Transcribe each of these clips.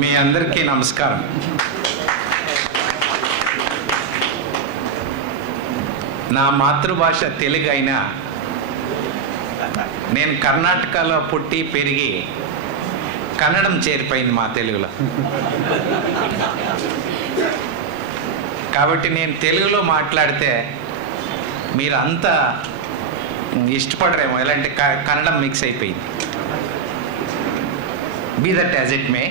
మీ అందరికీ నమస్కారం. నా మాతృభాష తెలుగు అయినా నేను కర్ణాటకలో పుట్టి పెరిగి కన్నడం చేరిపోయింది మా తెలుగులో. కాబట్టి నేను తెలుగులో మాట్లాడితే మీరు అంతా ఇష్టపడరేమో, ఎలాంటి కన్నడం మిక్స్ అయిపోయింది. Be that as it may,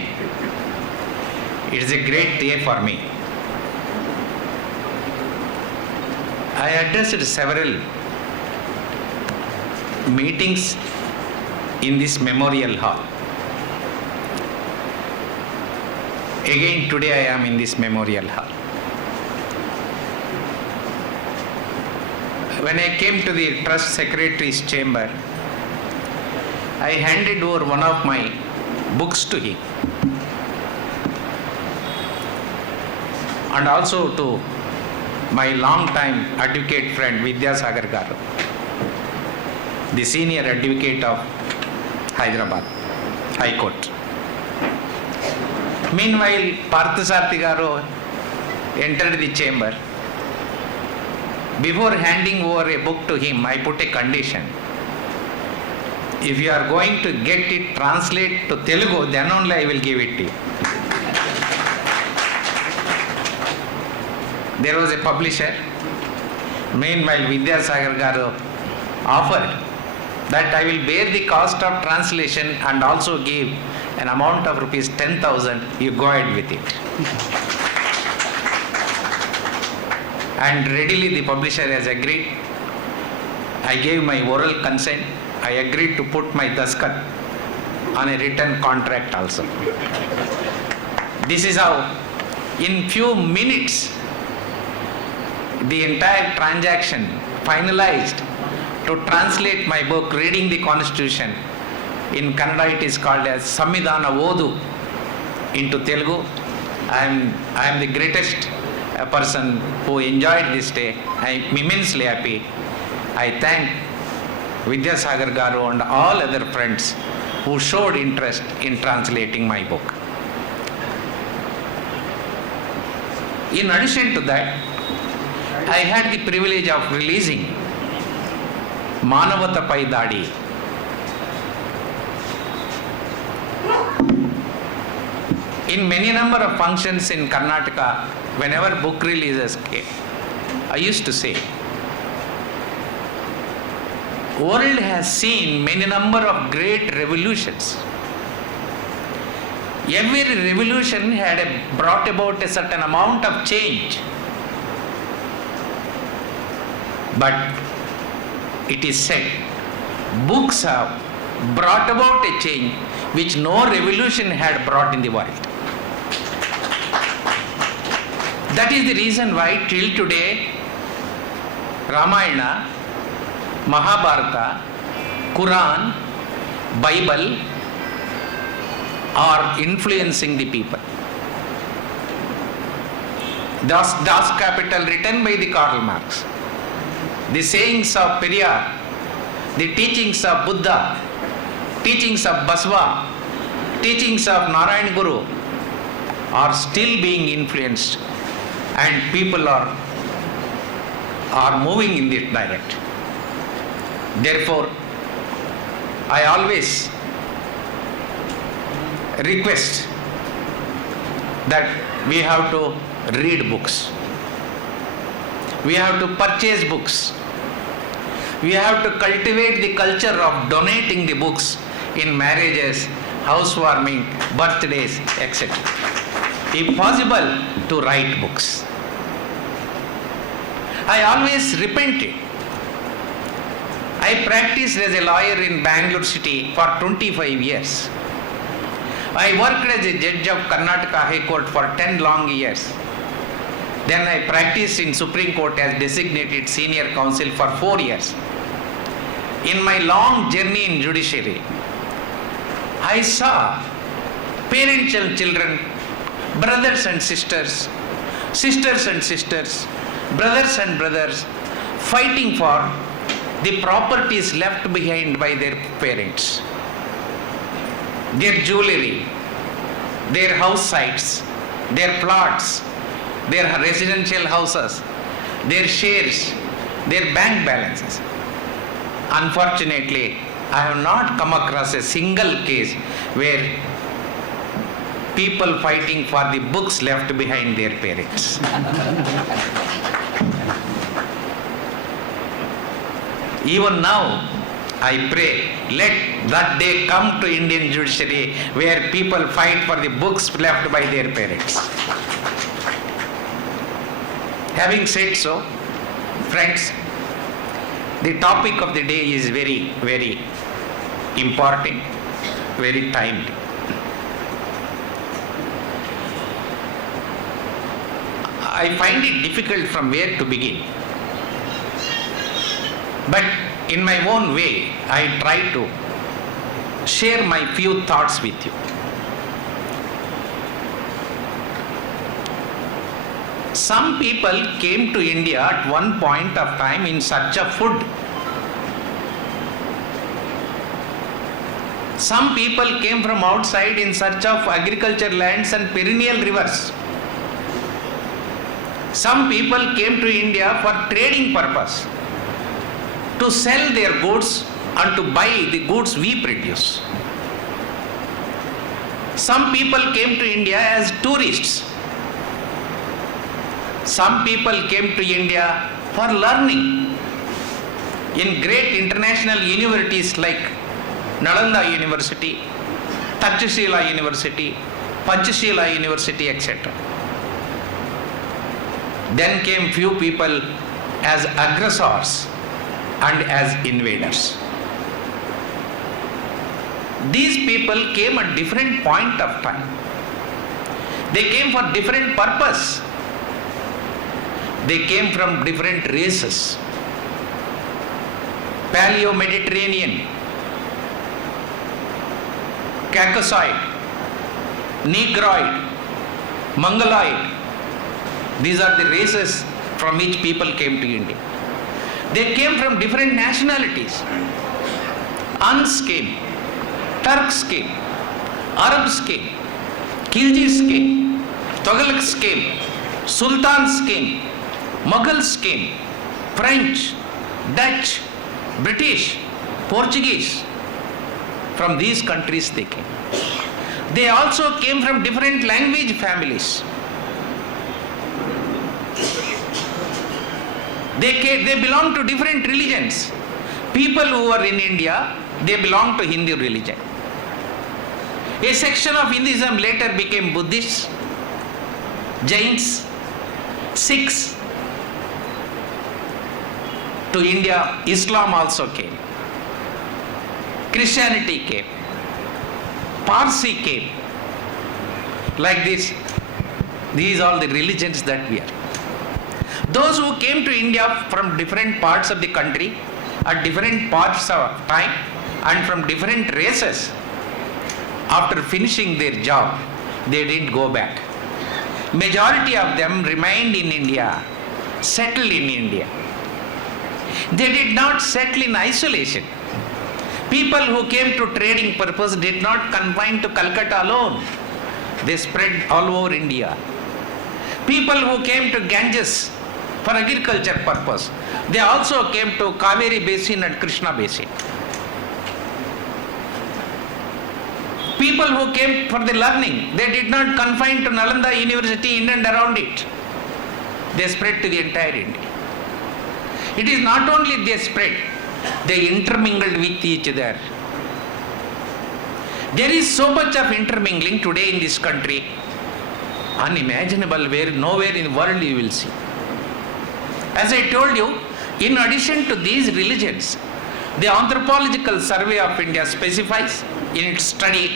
it is a great day for me. I addressed several meetings in this memorial hall. Again today I am in this memorial hall. When I came to the trust secretary's chamber, I handed over one of my books to him, and also to my long time advocate friend Vidyasagar garu, the senior advocate of Hyderabad High Court. Meanwhile, Parthasarthi garu entered the chamber. Before handing over a book to him, I put a condition. If you are going to get it translate to Telugu, then only I will give it to you. There was a publisher. Meanwhile, Vidyasagar garu offered that I will bear the cost of translation and also give an amount of rupees 10,000. You go ahead with it. And readily the publisher has agreed. I gave my oral consent. I agreed to put my daskat on a written contract also. This is how, in few minutes, the entire transaction finalized to translate my book, Reading the Constitution. In Kannada it is called as Samvidhana Odu into Telugu. I am the greatest person who enjoyed this day. I am immensely happy. I thank Vidyasagar garu and all other friends who showed interest in translating my book. In addition to that, I had the privilege of releasing Manavatapai Dadi. In many number of functions in Karnataka, whenever book releases came, I used to say, world has seen many number of great revolutions. Every revolution had brought about a certain amount of change. But it is said, books have brought about a change which no revolution had brought in the world. That is the reason why till today Ramayana, Mahabharata, Quran, Bible are influencing the people. Das Kapital written by the Karl Marx, the sayings of Periyar, the teachings of Buddha, teachings of Basva, teachings of Narayan Guru are still being influenced, and people are moving in that direction. Therefore, I always request that we have to read books. We have to purchase books. We have to cultivate the culture of donating the books in marriages, housewarming, birthdays, etc. If possible, to write books. I always repented. I practiced as a lawyer in Bangalore city for 25 years. I worked as a judge of Karnataka High Court for 10 long years. Then I practiced in Supreme Court as designated senior counsel for 4 years. In my long journey in judiciary, I saw parents and children, brothers and sisters, sisters and sisters, brothers and brothers fighting for the properties left behind by their parents, their jewelry, their house sites, their plots, their residential houses, their shares, their bank balances. Unfortunately, I have not come across a single case where people fighting for the books left behind their parents. Even now, I pray, let that day come to Indian judiciary where people fight for the books left by their parents. Having said so, friends, the topic of the day is very, very important, very timely. I find it difficult from where to begin. But in my own way, I try to share my few thoughts with you. Some people came to India at one point of time in search of food. Some people came from outside in search of agriculture lands and perennial rivers. Some people came to India for trading purpose, to sell their goods and to buy the goods we produce. Some people came to India as tourists. Some people came to India for learning in great international universities like Nalanda University, Takshashila University, Panchashila University, etc. Then came few people as aggressors and as invaders. These people came at different point of time. They came for different purpose. They came from different races. Paleo-Mediterranean, Caucasoid, Negroid, Mongoloid. These are the races from which people came to India. They came from different nationalities. Huns came, Turks came, Arabs came, Khiljis came, Tughlaqs came, Sultans came, Mughals came, French, Dutch, British, Portuguese. From these countries they came. They also came from different language families. They belong to different religions. People who are in India, they belong to Hindu religion. A section of Hinduism later became Buddhists, Jains, Sikhs. To India, Islam also came. Christianity came. Parsi came. Like this, these are the religions that we are. Those who came to India from different parts of the country at different parts of time and from different races, after finishing their job, they didn't go back. Majority of them remained in India, settled in India. They did not settle in isolation. People who came to trading purpose did not confine to Calcutta alone. They spread all over India. People who came to Ganges for agriculture purpose, they also came to Kaveri Basin and Krishna Basin. People who came for the learning, they did not confine to Nalanda University in and around it. They spread to the entire India. It is not only they spread, they intermingled with each other. There is so much of intermingling today in this country, unimaginable, where nowhere in the world you will see. As I told you, in addition to these religions, the Anthropological Survey of India specifies in its study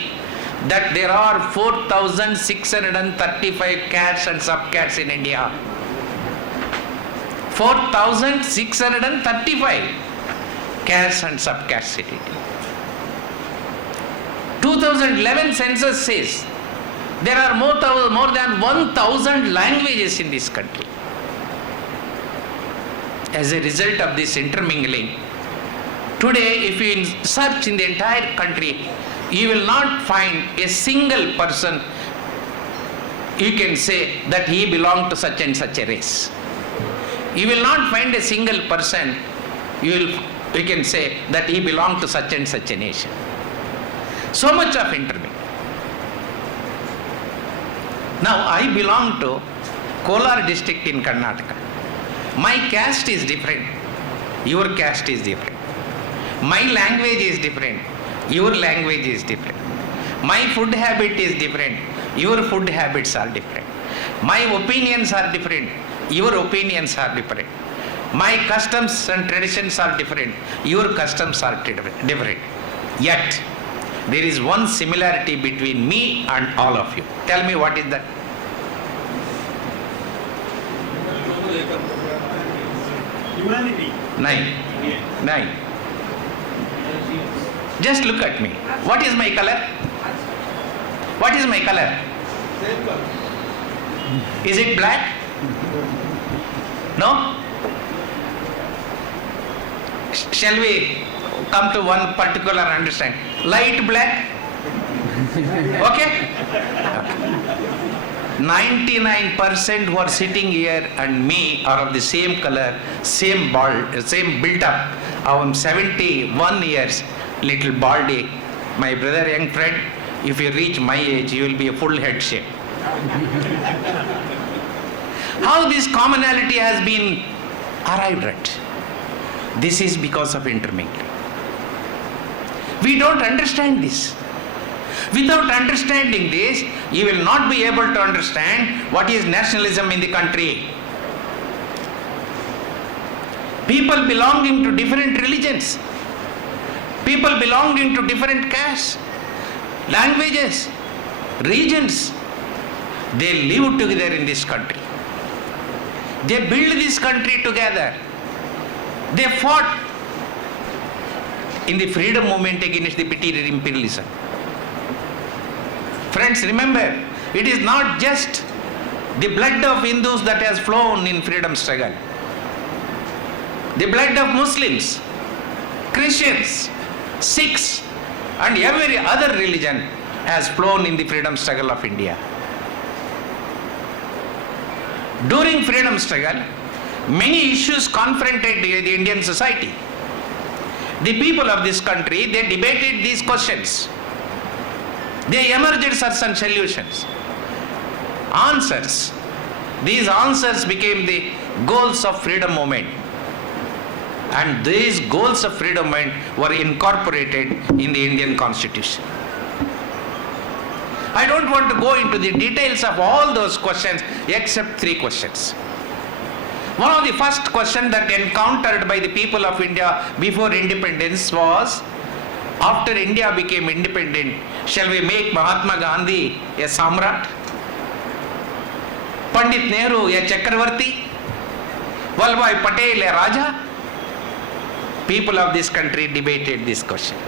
that there are 4,635 castes and subcastes in India. 4,635 castes and subcastes in India. 2011 census says there are more than 1,000 languages in this country. As a result of this intermingling, today if you search in the entire country, you will not find a single person you can say that he belonged to such and such a race. You will not find a single person, you can say that he belonged to such and such a nation. So much of intermingling. Now I belong to Kolar district in Karnataka. My caste is different. Your caste is different. My language is different. Your language is different. My food habit is different. Your food habits are different. My opinions are different. Your opinions are different. My customs and traditions are different. Your customs are different. Yet, there is one similarity between me and all of you. Tell me what is that? Humanity. Nine. Just look at me. What is my color? What is my color? Same color. Is it black? No? Shall we come to one particular understanding? Light black? Okay? 99% who are sitting here and me are of the same color, same built up. I am 71 years, little baldy. My brother, young friend, if you reach my age, you will be a full head shape. How this commonality has been arrived at? This is because of intermingling. We don't understand this. Without understanding this, you will not be able to understand what is nationalism in the country. People belonging to different religions, people belonging to different castes, languages, regions, they live together in this country. They build this country together. They fought in the freedom movement against the British imperialism. Friends, remember, it is not just the blood of Hindus that has flown in freedom struggle. The blood of Muslims, Christians, Sikhs, and every other religion has flown in the freedom struggle of India. During freedom struggle, many issues confronted the Indian society. The people of this country, they debated these questions. They emerged certain solutions, answers. These answers became the goals of freedom movement. And these goals of freedom movement were incorporated in the Indian Constitution. I don't want to go into the details of all those questions except 3 questions. One of the first questions that encountered by the people of India before independence was, after India became independent, shall we make Mahatma Gandhi a Samrat? Pandit Nehru a Chakravarti? Vallabhbhai Patel a Raja? People of this country debated this question.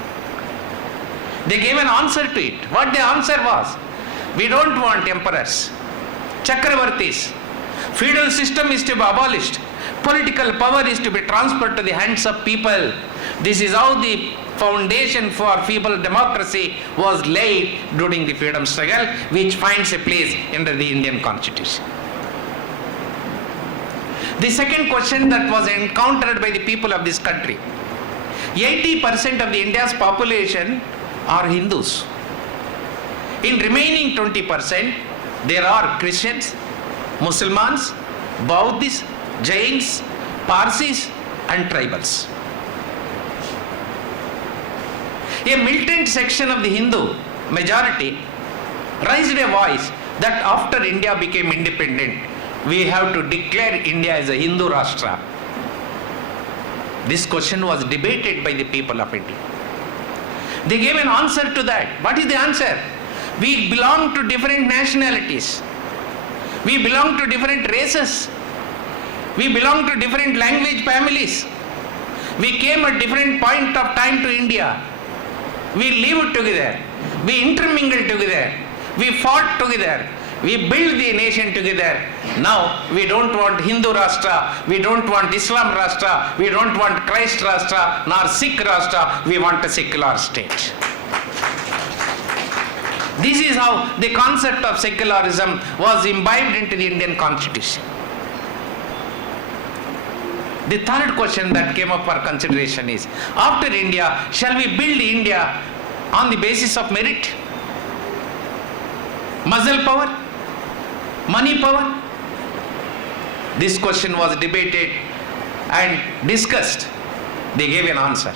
They gave an answer to it. What the answer was? We don't want emperors, Chakravartis. Feudal system is to be abolished. Political power is to be transferred to the hands of people. This is how the foundation for feeble democracy was laid during the freedom struggle, which finds a place under the Indian Constitution. The second question that was encountered by the people of this country: 80% of the India's population are Hindus. In remaining 20%, there are Christians, Muslims, Buddhists, Jains, Parsis, and tribals. A militant section of the Hindu majority raised a voice that after India became independent, we have to declare India as a Hindu Rashtra. This question was debated by the people of India. They gave an answer to that. What is the answer? We belong to different nationalities. We belong to different races. We belong to different language families. We came at different point of time to India. We lived together. We intermingled together. We fought together. We built the nation together. Now we don't want Hindu Rashtra. We don't want Islam Rashtra. We don't want Christ Rashtra nor Sikh Rashtra. We want a secular state. This is how the concept of secularism was imbibed into the Indian constitution. The third question that came up for consideration is, after India, shall we build India on the basis of merit? Muscle power? Money power? This question was debated and discussed. They gave an answer.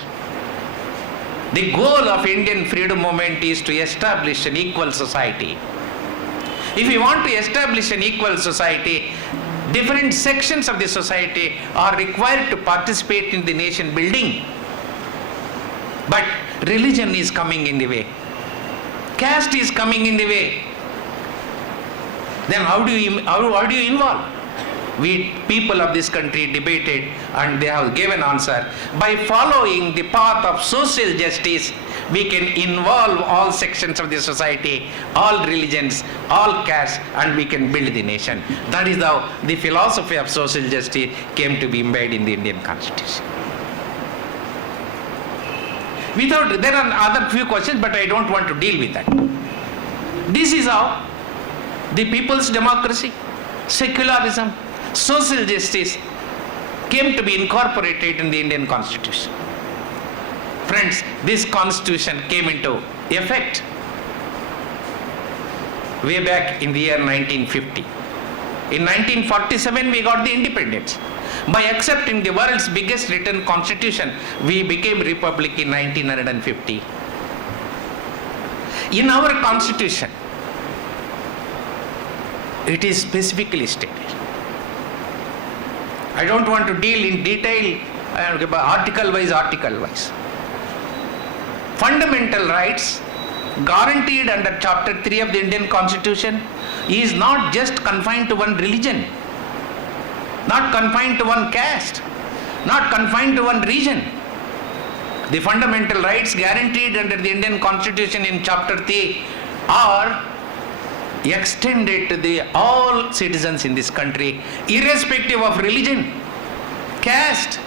The goal of Indian freedom movement is to establish an equal society. If we want to establish an equal society, different sections of the society are required to participate in the nation building. But religion is coming in the way. Caste is coming in the way. Then how do you involve? We people of this country debated and they have given answer. By following the path of social justice, we can involve all sections of the society, all religions, all castes, and we can build the nation. That is how the philosophy of social justice came to be embedded in the Indian Constitution. There are other few questions, but I don't want to deal with that. This is how the people's democracy, secularism, social justice came to be incorporated in the Indian Constitution. Friends, this constitution came into effect way back in the year 1950. In 1947, we got the independence. By accepting the world's biggest written constitution, we became republic in 1950. In our constitution, it is specifically stated. I don't want to deal in detail article wise. Fundamental rights guaranteed under Chapter 3 of the Indian Constitution is not just confined to one religion, not confined to one caste, not confined to one region. The fundamental rights guaranteed under the Indian Constitution in Chapter 3 are extended to all citizens in this country, irrespective of religion, caste,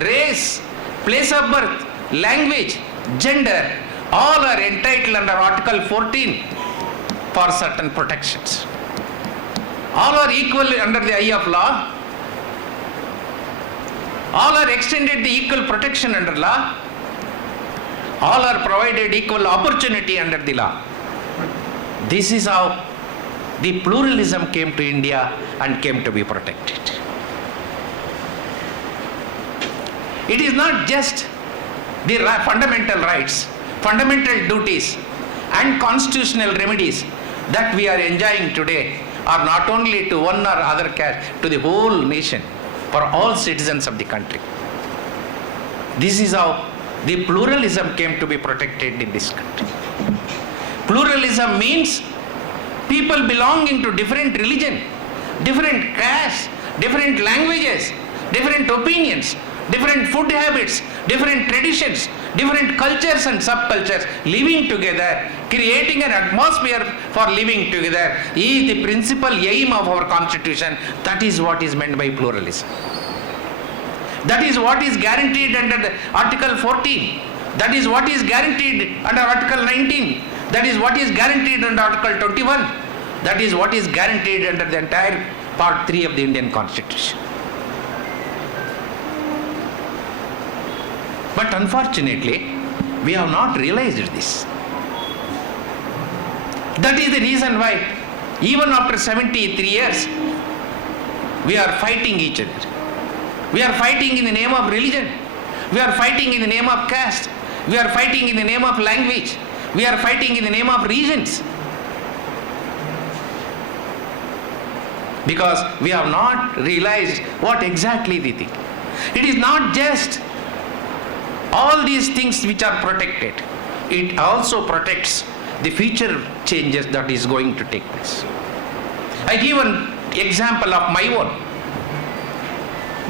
race, place of birth, language, gender. All are entitled under Article 14 for certain protections. All are equal under the eye of law. All are extended the equal protection under law. All are provided equal opportunity under the law. This is how the pluralism came to India and came to be protected. It is not just the fundamental rights, fundamental duties and constitutional remedies that we are enjoying today are not only to one or other caste, to the whole nation, for all citizens of the country. This is how the pluralism came to be protected in this country. Pluralism means people belonging to different religion, different castes, different languages, different opinions, different food habits, different traditions, different cultures and subcultures living together, creating an atmosphere for living together is the principal aim of our constitution. That is what is meant by pluralism. That is what is guaranteed under the Article 14. That is what is guaranteed under Article 19. That is what is guaranteed under Article 21. That is what is guaranteed under the entire Part 3 of the Indian Constitution. But unfortunately, we have not realized this. That is the reason why, even after 73 years, we are fighting each other. We are fighting in the name of religion. We are fighting in the name of caste. We are fighting in the name of language. We are fighting in the name of regions. Because we have not realized what exactly they think. It is not just all these things which are protected. It also protects the future changes that is going to take place. I give an example of my own.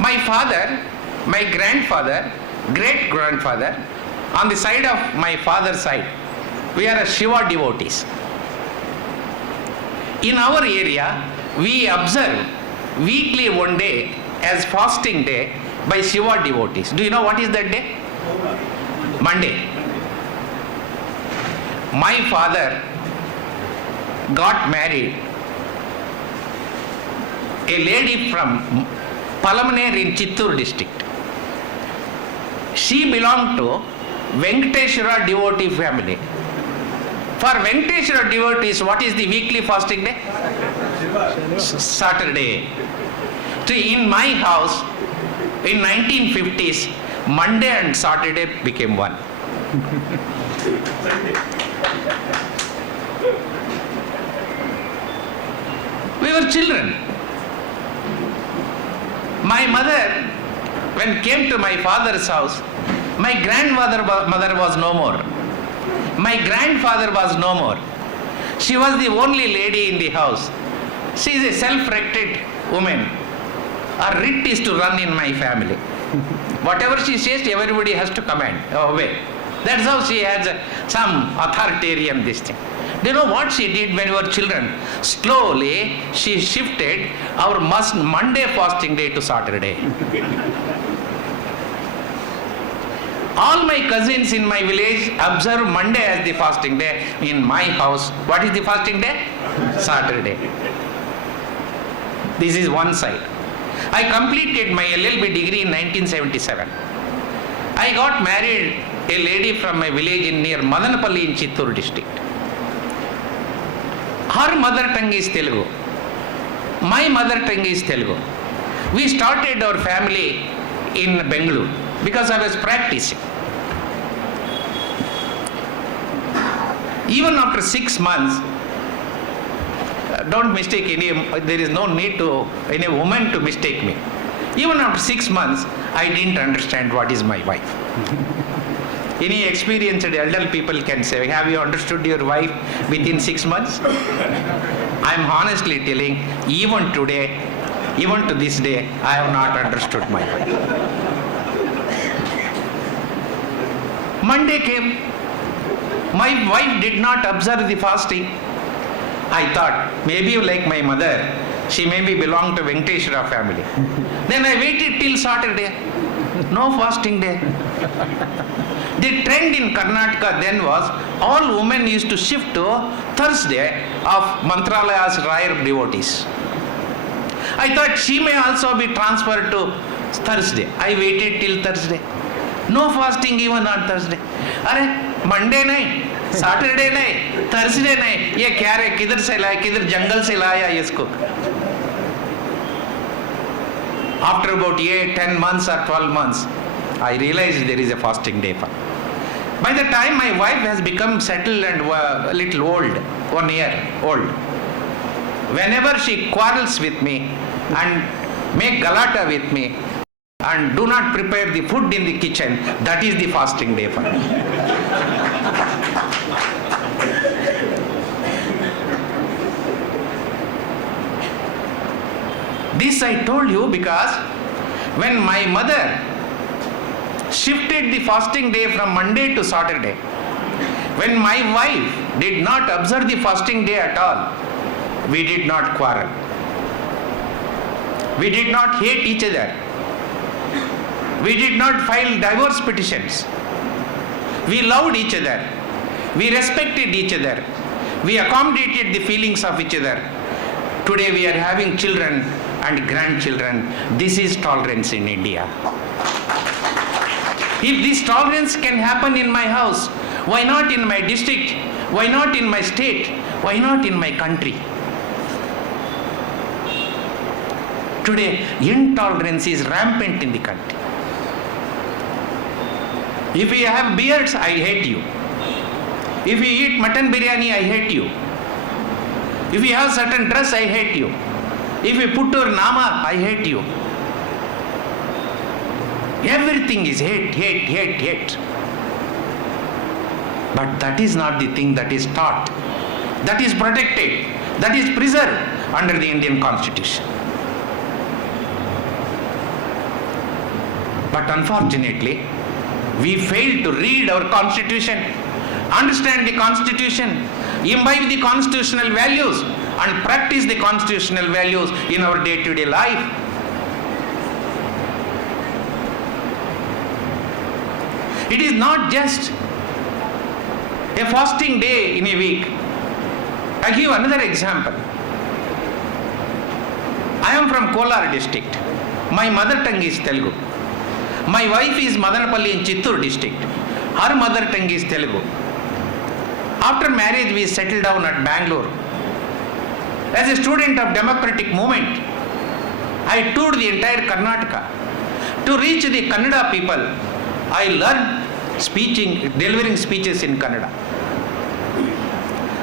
My father, my grandfather, great-grandfather, on the side of my father's side, we are a Shiva devotees. In our area, we observe weekly one day as fasting day by Shiva devotees. Do you know what is that day? Monday. My father got married. A lady from Palamner in Chittoor district. She belonged to Venkateshwara devotee family. For Venkateshwara devotees, what is the weekly fasting day? Saturday. See, in my house, in 1950s, Monday and Saturday became one. We were children. My mother, when came to my father's house, my grandmother was no more. My grandfather was no more. She was the only lady in the house. She is a self-rected woman. Her writ is to run in my family. Whatever she says, everybody has to command, obey. That's how she has some authoritarian this thing. Do you know what she did when we were children? Slowly, she shifted our Monday fasting day to Saturday. All my cousins in my village observe Monday as the fasting day. In my house, what is the fasting day? Saturday. This is one side. I completed my LLB degree in 1977. I got married a lady from my village near Madanapalli in Chittoor district. Her mother tongue is Telugu. My mother tongue is Telugu. We started our family in Bengaluru because I was practicing. Even after 6 months, don't mistake there is no need to any woman to mistake me. Even after 6 months, I didn't understand what is my wife. Any experienced elder people can say, have you understood your wife within 6 months? I am honestly telling, even today, even to this day, I have not understood my wife. Monday came. My wife did not observe the fasting. I thought, maybe like my mother, she maybe belonged to Venkateshwara family. Then I waited till Saturday. No fasting day. The trend in Karnataka then was all women used to shift to Thursday of Mantralaya's rare devotees. I thought she may also be transferred to Thursday. I waited till Thursday. No fasting even on Thursday. अरे Monday नहीं, Saturday नहीं, Thursday नहीं, ये क्या रे किधर से लाया, किधर जंगल से लाया इसको? After about 8, 10 months or 12 months, I realized there is a fasting day. By the time my wife has become settled and a little old, 1 year old, whenever she quarrels with me and make galata with me and do not prepare the food in the kitchen, that is the fasting day for me. This I told you because when my mother shifted the fasting day from Monday to Saturday, when my wife did not observe the fasting day at all, we did not quarrel. We did not hate each other. We did not file divorce petitions. We loved each other. We respected each other. We accommodated the feelings of each other. Today we are having children and grandchildren. This is tolerance in India. If this tolerance can happen in my house, why not in my district? Why not in my state? Why not in my country? Today, intolerance is rampant in the country. If you have beards, I hate you. If you eat mutton biryani, I hate you. If you have certain dress, I hate you. If you put your nama, I hate you. Everything is hate, hate, hate, hate. But that is not the thing that is taught. That is protected. That is preserved under the Indian Constitution. But unfortunately, we fail to read our Constitution, understand the Constitution, imbibe the constitutional values, and practice the constitutional values in our day-to-day life. It is not just a fasting day in a week. I give another example. I am from Kolar district. My mother tongue is Telugu. My wife is Madanapalli in Chittoor district. Her mother tongue is Telugu. After marriage, we settled down at Bangalore. As a student of democratic movement, I toured the entire Karnataka. To reach the Kannada people, I learned delivering speeches in Kannada.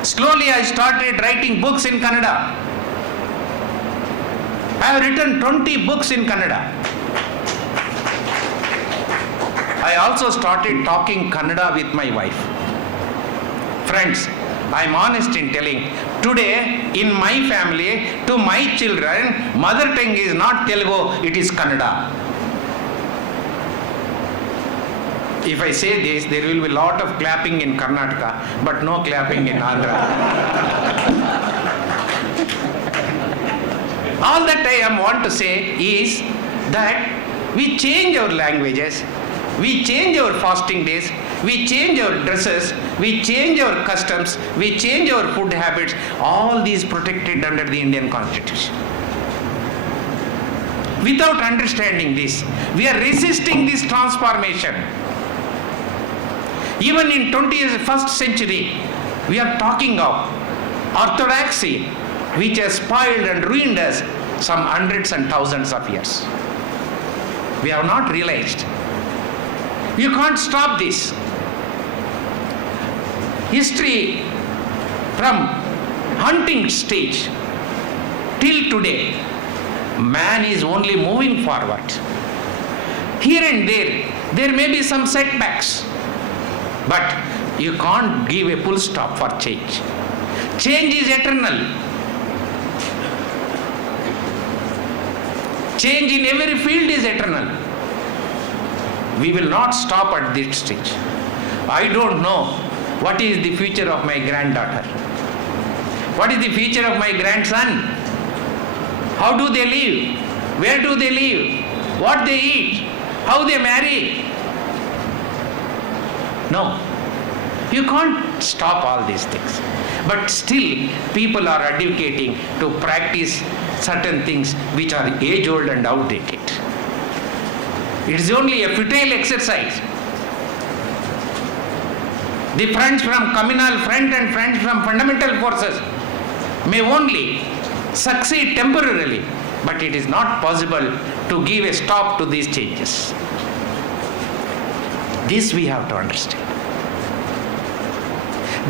Slowly I started writing books in Kannada. I have written 20 books in Kannada. I also started talking Kannada with my wife. Friends, I am honest in telling, today in my family, to my children, mother tongue is not Telugu, it is Kannada. If I say this, there will be a lot of clapping in Karnataka, but no clapping in Andhra. All that I want to say is that we change our languages, we change our fasting days, we change our dresses, we change our customs, we change our food habits, all these protected under the Indian Constitution. Without understanding this, we are resisting this transformation. Even in 21st century, we are talking of orthodoxy, which has spoiled and ruined us some hundreds and thousands of years. We have not realized. You can't stop this. History from hunting stage till today, man is only moving forward. Here and there may be some setbacks, but you can't give a full stop for change. Change is eternal. Change in every field is eternal. We will not stop at this stage. I don't know what is the future of my granddaughter. What is the future of my grandson? How do they live? Where do they live? What they eat? How they marry? No. You can't stop all these things. But still, people are advocating to practice certain things which are age-old and outdated. It is only a futile exercise. The friends from communal front and friends from fundamental forces may only succeed temporarily, but it is not possible to give a stop to these changes. This we have to understand.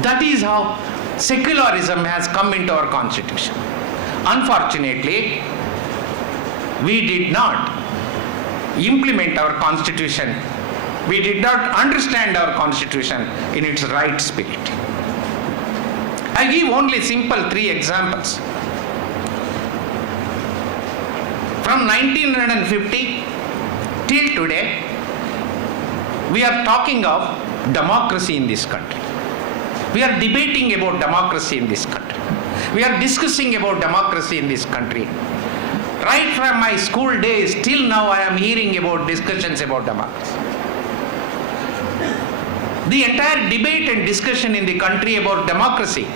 That is how secularism has come into our constitution. Unfortunately, we did not implement our constitution. We did not understand our constitution in its right spirit. I give only simple 3 examples. From 1950 till today, we are talking of democracy in this country. We are debating about democracy in this country. We are discussing about democracy in this country. Right from my school days till now, I am hearing about discussions about democracy. The entire debate and discussion in the country about democracy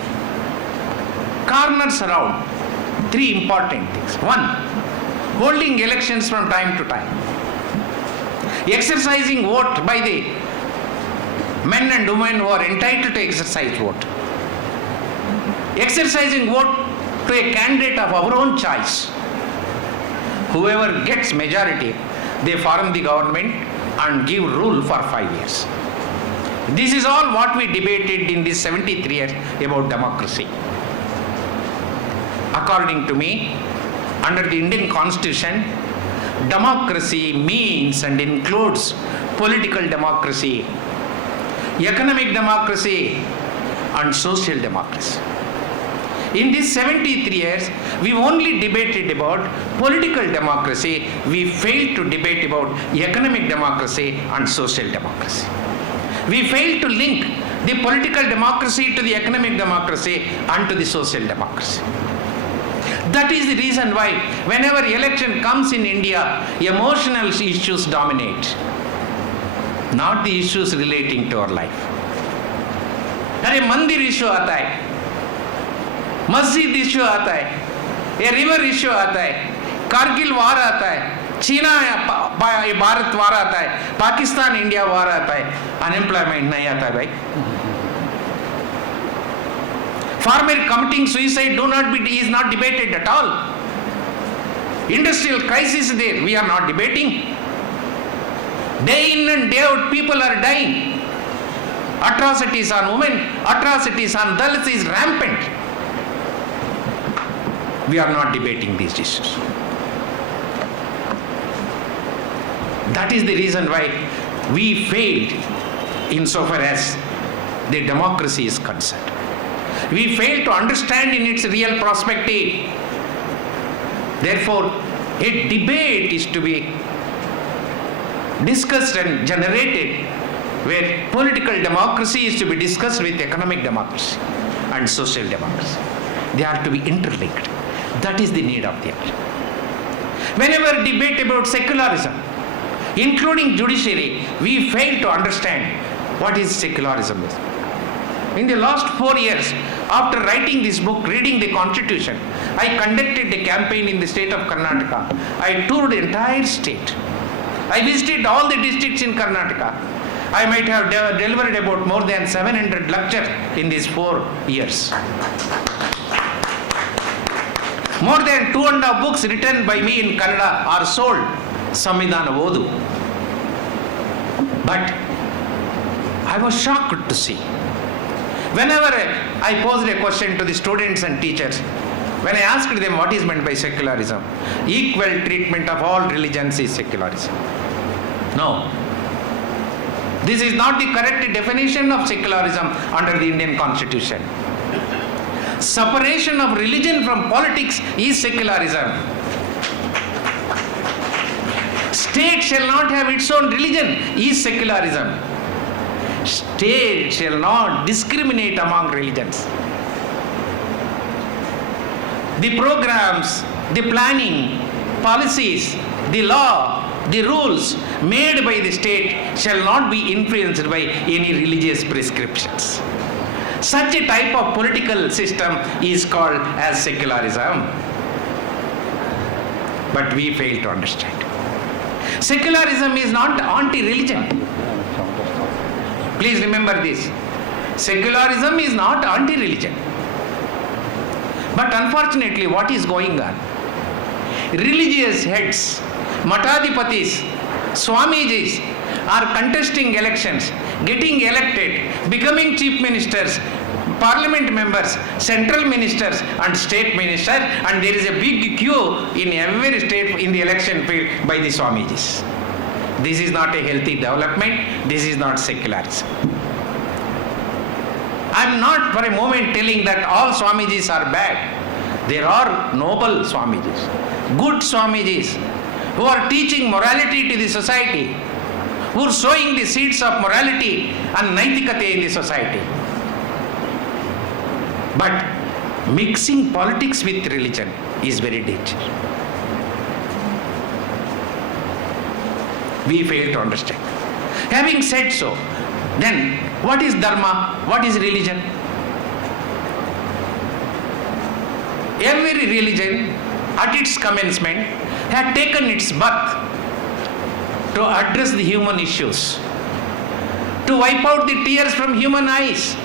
corners around 3 important things. 1, holding elections from time to time. Exercising vote by the men and women who are entitled to exercise vote. Exercising vote to a candidate of our own choice. Whoever gets majority, they form the government and give rule for 5 years. This is all what we debated in these 73 years about democracy. According to me, under the Indian Constitution, democracy means and includes political democracy, economic democracy, and social democracy. In these 73 years, we only debated about political democracy. We failed to debate about economic democracy and social democracy. We failed to link the political democracy to the economic democracy and to the social democracy. That is the reason why whenever election comes in India, emotional issues dominate, not the issues relating to our life. अरे मंदिर issue आता है, मस्जिद issue आता है, ये river issue आता है, कारगिल वार आता है, चीना भारत वार आता है, पाकिस्तान इंडिया वार आता है, अनएम्प्लॉयमेंट नहीं आता है भाई. Farmer committing suicide is not debated at all. Industrial crisis is there, we are not debating. Day in and day out people are dying. Atrocities on women, atrocities on Dalits is rampant. We are not debating these issues. That is the reason why we failed insofar as the democracy is concerned. We fail to understand in its real perspective. Therefore, a debate is to be discussed and generated where political democracy is to be discussed with economic democracy and social democracy. They are to be interlinked. That is the need of the hour. Whenever debate about secularism, including judiciary, we fail to understand what is secularism. In the last 4 years, after writing this book, reading the constitution, I conducted a campaign in the state of Karnataka. I toured the entire state. I visited all the districts in Karnataka. I might have delivered about more than 700 lectures in these 4 years. More than 2.5 books written by me in Kannada are sold. Samvidhana Odu. But I was shocked to see. Whenever I posed a question to the students and teachers, when I asked them what is meant by secularism, equal treatment of all religions is secularism. No. This is not the correct definition of secularism under the Indian Constitution. Separation of religion from politics is secularism. State shall not have its own religion is secularism. State shall not discriminate among religions. The programs, the planning, policies, the law, the rules made by the state shall not be influenced by any religious prescriptions. Such a type of political system is called as secularism. But we fail to understand. Secularism is not anti-religion. Please remember this. Secularism is not anti-religion. But unfortunately, what is going on? Religious heads, Matadipatis, Swamijis are contesting elections, getting elected, becoming chief ministers, parliament members, central ministers and state ministers, and there is a big queue in every state in the election field by the Swamijis. This is not a healthy development. This is not secularism. I am not for a moment telling that all Swamijis are bad. There are noble Swamijis, good Swamijis who are teaching morality to the society, who are sowing the seeds of morality and naitikate in the society. But mixing politics with religion is very dangerous. We fail to understand. Having said so, then what is dharma? What is religion? Every religion at its commencement had taken its birth to address the human issues, to wipe out the tears from human eyes,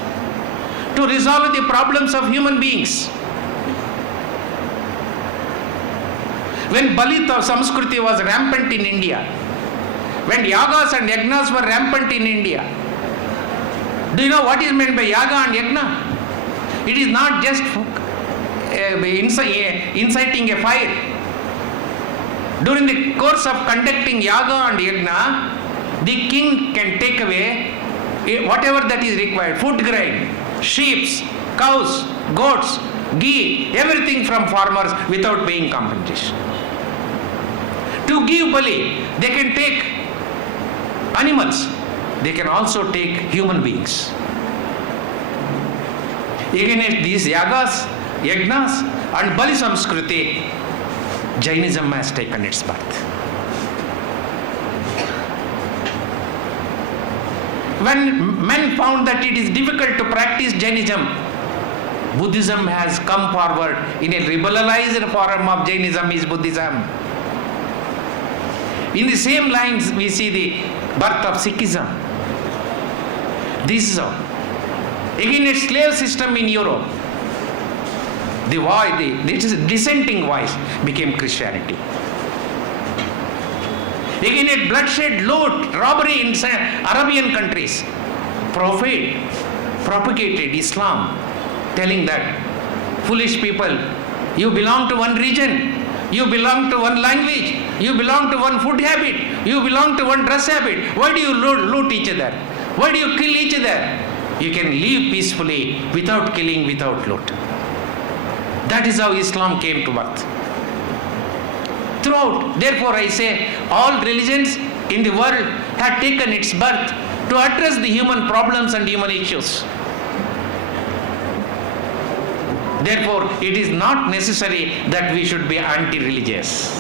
to resolve the problems of human beings. When Balita Samskriti was rampant in India, when yagas and yagnas were rampant in India, do you know what is meant by yaga and yagna? It is not just inciting a fire. During the course of conducting yaga and yagna, the king can take away whatever that is required, food grain, sheep, cows, goats, ghee, everything from farmers without paying compensation. To give bali, they can take animals, they can also take human beings. Against these yagas, yagnas and bali samskriti, Jainism has taken its birth. When men found that it is difficult to practice Jainism, Buddhism has come forward in a liberalized form of Jainism is Buddhism. In the same lines, we see the birth of Sikhism. This is how. Again, a slave system in Europe. The dissenting voice became Christianity. Again, a bloodshed, loot, robbery in Arabian countries. Prophet propagated Islam, telling that foolish people, you belong to one region, you belong to one language, you belong to one food habit, you belong to one dress habit. Why do you loot each other? Why do you kill each other? You can live peacefully without killing, without loot. That is how Islam came to birth. Throughout, therefore I say, all religions in the world have taken its birth to address the human problems and human issues. Therefore, it is not necessary that we should be anti-religious.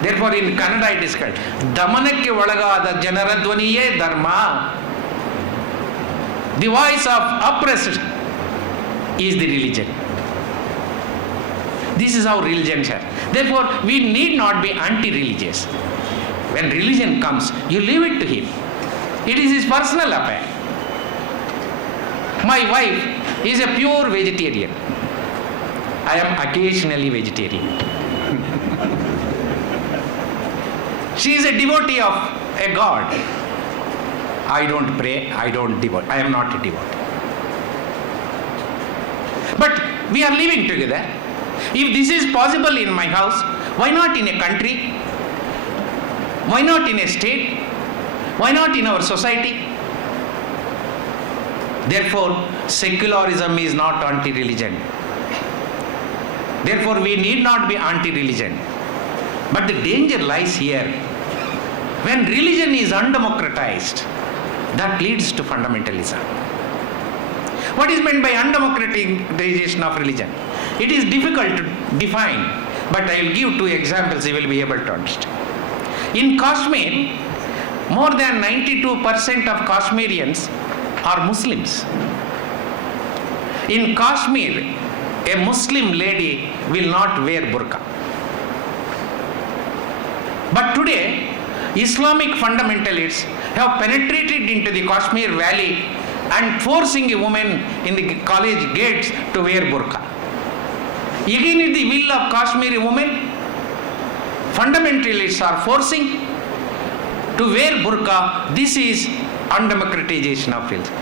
Therefore, in Kannada it is called Damanakke Olagada Janara Dwaniye Dharma. The voice of oppressed is the religion. This is how religions are. Therefore, we need not be anti-religious. When religion comes, you leave it to him. It is his personal affair. My wife is a pure vegetarian. I am occasionally vegetarian. She is a devotee of a god. I don't pray, I don't devote. I am not a devotee. But we are living together. If this is possible in my house, why not in a country? Why not in a state? Why not in our society? Therefore, secularism is not anti-religion. Therefore, we need not be anti-religion. But the danger lies here. When religion is undemocratized, that leads to fundamentalism. What is meant by undemocratization of religion? It is difficult to define, but I will give two examples you will be able to understand. In Kashmir, more than 92% of Kashmirians are Muslims. In Kashmir, a Muslim lady will not wear burqa. But today, Islamic fundamentalists have penetrated into the Kashmir valley and forcing a woman in the college gates to wear burqa. Against the will of Kashmiri women, fundamentalists are forcing to wear burqa. This is undemocratization of religion.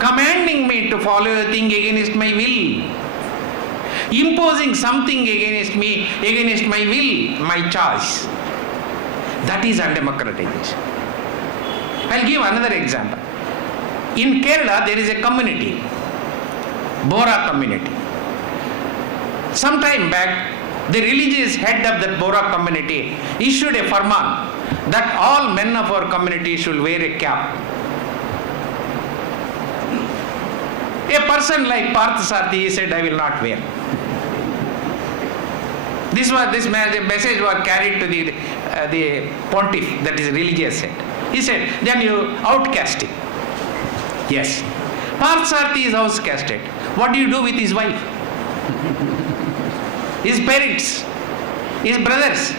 Commanding me to follow a thing against my will. Imposing something against me, against my will, my choice. That is undemocratization. I'll give another example. In Kerala, there is a community, Bora community. Some time back, the religious head of that Bora community issued a farman that all men of our community should wear a cap. A person like Parthasarthi, he said, I will not wear. This message was carried to the pontiff, that is religious head. He said, then you outcast him. Yes. Parthasarthi is outcasted. What do you do with his wife? His parents, his brothers,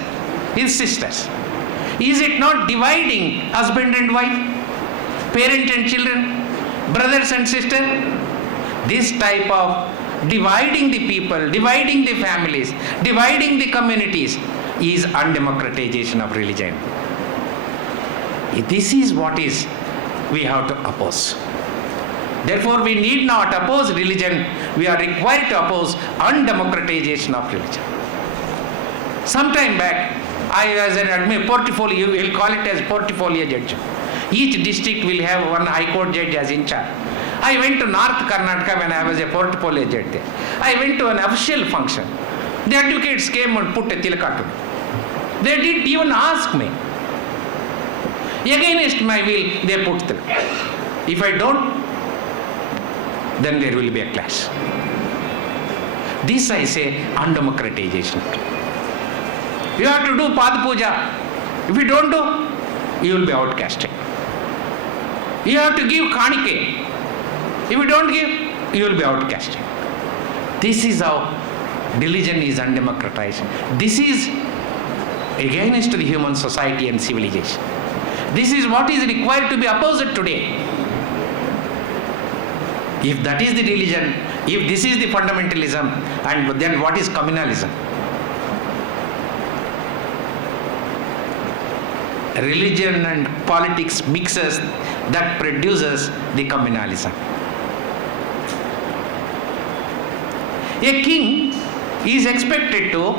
his sisters. Is it not dividing husband and wife, parent and children, brothers and sisters? This type of dividing the people, dividing the families, dividing the communities is undemocratization of religion. This is what is we have to oppose. Therefore, we need not oppose religion, we are required to oppose undemocratization of religion. Sometime back, I was an portfolio, you will call it as portfolio judge. Each district will have one high court judge as in charge. I went to North Karnataka when I was a portfolio judge there. I went to an official function. The advocates came and put a tilaka to me. They didn't even ask me. Against my will, they put tilaka. If I don't, then there will be a clash. This I say undemocratization. You have to do Pad Puja. If you don't do, you will be outcasted. You have to give Kanike. If you don't give, you will be outcast. This is how religion is undemocratized. This is against the human society and civilization. This is what is required to be opposed today. If that is the religion, if this is the fundamentalism, and then what is communalism? Religion and politics mixes that produces the communalism. A king is expected to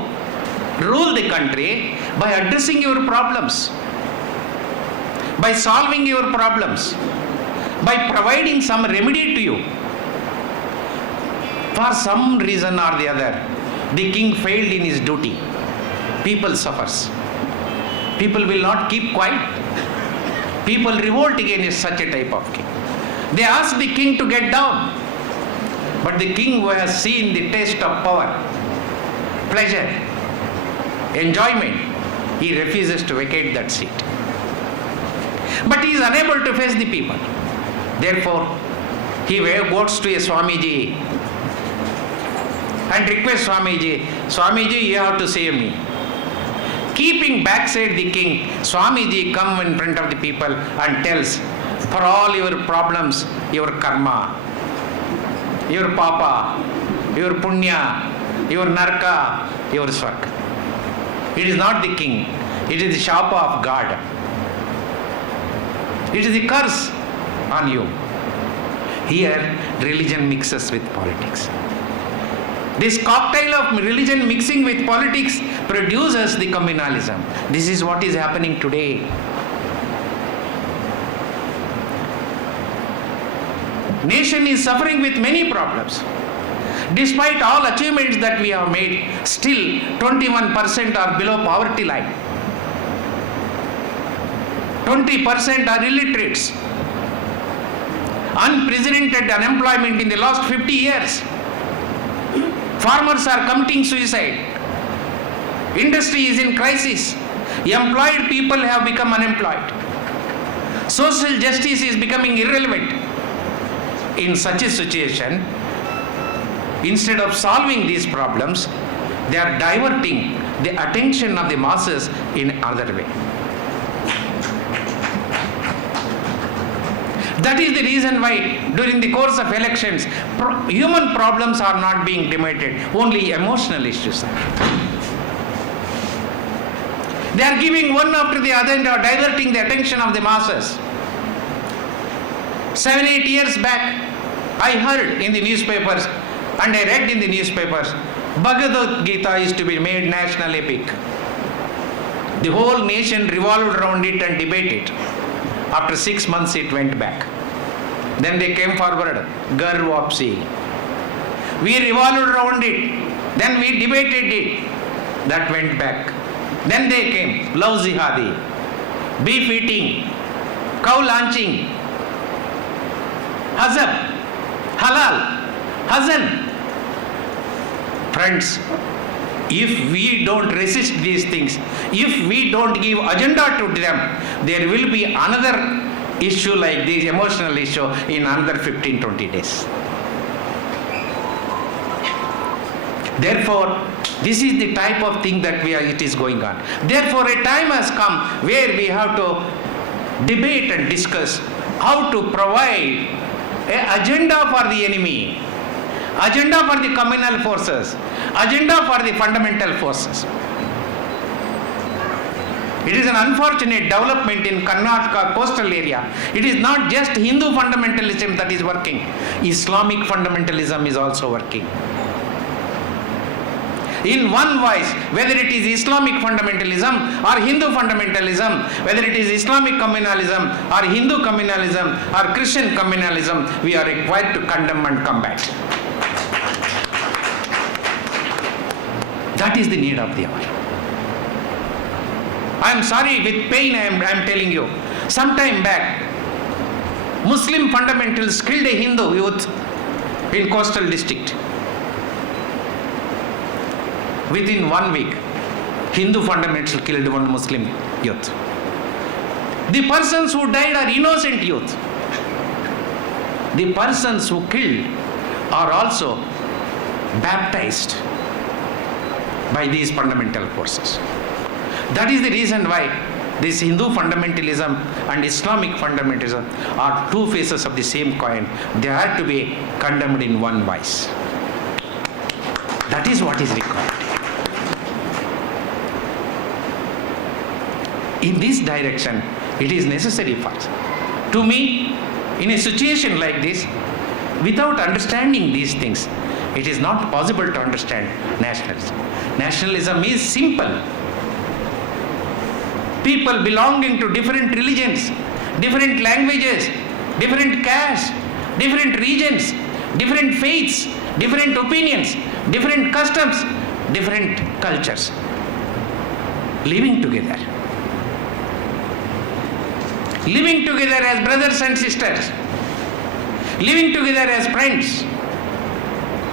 rule the country by addressing your problems, by solving your problems, by providing some remedy to you. For some reason or the other, the king failed in his duty. People suffers. People will not keep quiet. People revolt against such a type of king. They ask the king to get down. But the king who has seen the taste of power, pleasure, enjoyment, he refuses to vacate that seat. But he is unable to face the people. Therefore, he goes to a Swamiji and requests Swamiji, Swamiji, you have to save me. Keeping backside the king, Swamiji comes in front of the people and tells, for all your problems, your karma, your papa, your punya, your narka, your swarga. It is not the king, it is the shapa of God. It is the curse on you. Here, religion mixes with politics. This cocktail of religion mixing with politics produces the communalism. This is what is happening today. Nation is suffering with many problems. Despite all achievements that we have made, still 21% are below poverty line. 20% are illiterates. Unprecedented unemployment in the last 50 years. Farmers are committing suicide. Industry is in crisis. Employed people have become unemployed. Social justice is becoming irrelevant. In such a situation, instead of solving these problems, they are diverting the attention of the masses in another way. That is the reason why during the course of elections, human problems are not being debated, only emotional issues. They are giving one after the other and are diverting the attention of the masses. 7-8 years back, I heard in the newspapers and I read in the newspapers, Bhagavad Gita is to be made national epic. The whole nation revolved around it and debated. After 6 months it went back. Then they came forward, Gar Wapsi. We revolved around it. Then we debated it. That went back. Then they came, Love Jihadi, beef eating, cow launching, Hazab, Halal, Hazan. Friends, if we don't resist these things, if we don't give agenda to them, there will be another issue like this emotional issue in another 15-20 days. Therefore, this is the type of thing that it is going on. Therefore, a time has come where we have to debate and discuss how to provide an agenda for the enemy, agenda for the communal forces, agenda for the fundamental forces. It is an unfortunate development in Karnataka coastal area. It is not just Hindu fundamentalism that is working. Islamic fundamentalism is also working. In one voice, whether it is Islamic fundamentalism or Hindu fundamentalism, whether it is Islamic communalism or Hindu communalism or Christian communalism, we are required to condemn and combat. That is the need of the hour. I am sorry, with pain I am telling you. Some time back, Muslim fundamentalists killed a Hindu youth in coastal district. Within 1 week, Hindu fundamentalists killed one Muslim youth. The persons who died are innocent youth. the persons who killed are also baptized by these fundamental forces. That is the reason why this Hindu fundamentalism and Islamic fundamentalism are two faces of the same coin. They are to be condemned in one voice. That is what is required. In this direction, it is necessary for us. To me, in a situation like this, without understanding these things, it is not possible to understand nationalism. Nationalism is simple. People belonging to different religions, different languages, different castes, different regions, different faiths, different opinions, different customs, different cultures, living together. Living together as brothers and sisters, living together as friends.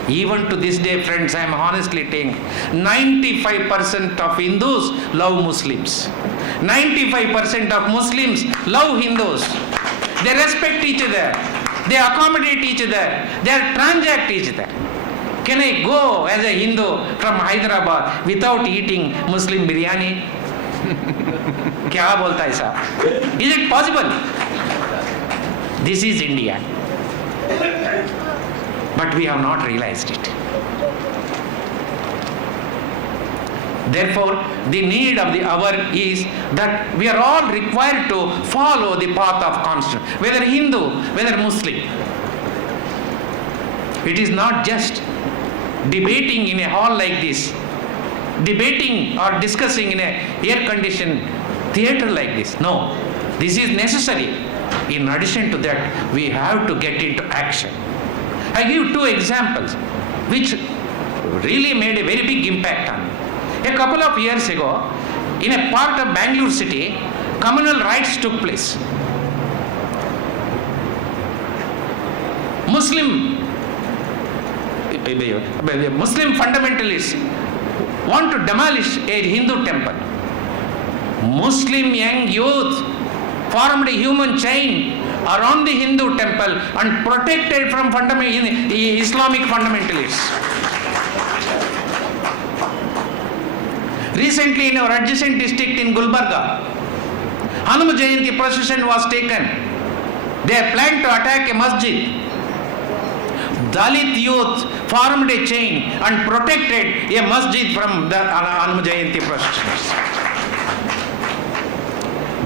Even to this day, friends, I am honestly saying, 95% of Hindus love Muslims. 95% of Muslims love Hindus. They respect each other. They accommodate each other. They transact each other. Can I go as a Hindu from Hyderabad without eating Muslim biryani? क्या बोलता है साहब? Is it possible? This is India. But we have not realized it. Therefore, the need of the hour is that we are all required to follow the path of Constitution, whether Hindu, whether Muslim. It is not just debating in a hall like this, debating or discussing in a air-conditioned theater like this. No, this is necessary. In addition to that, we have to get into action. I give two examples which really made a very big impact on me. A couple of years ago, in a part of Bangalore city, communal riots took place. Muslim fundamentalists want to demolish a Hindu temple. Muslim young youth formed a human chain around the Hindu temple and protected from Islamic fundamentalists. Recently, in our adjacent district in Gulbarga, Hanuman Jayanti procession was taken. They planned to attack a masjid. Dalit youth formed a chain and protected a masjid from the Hanuman Jayanti processions.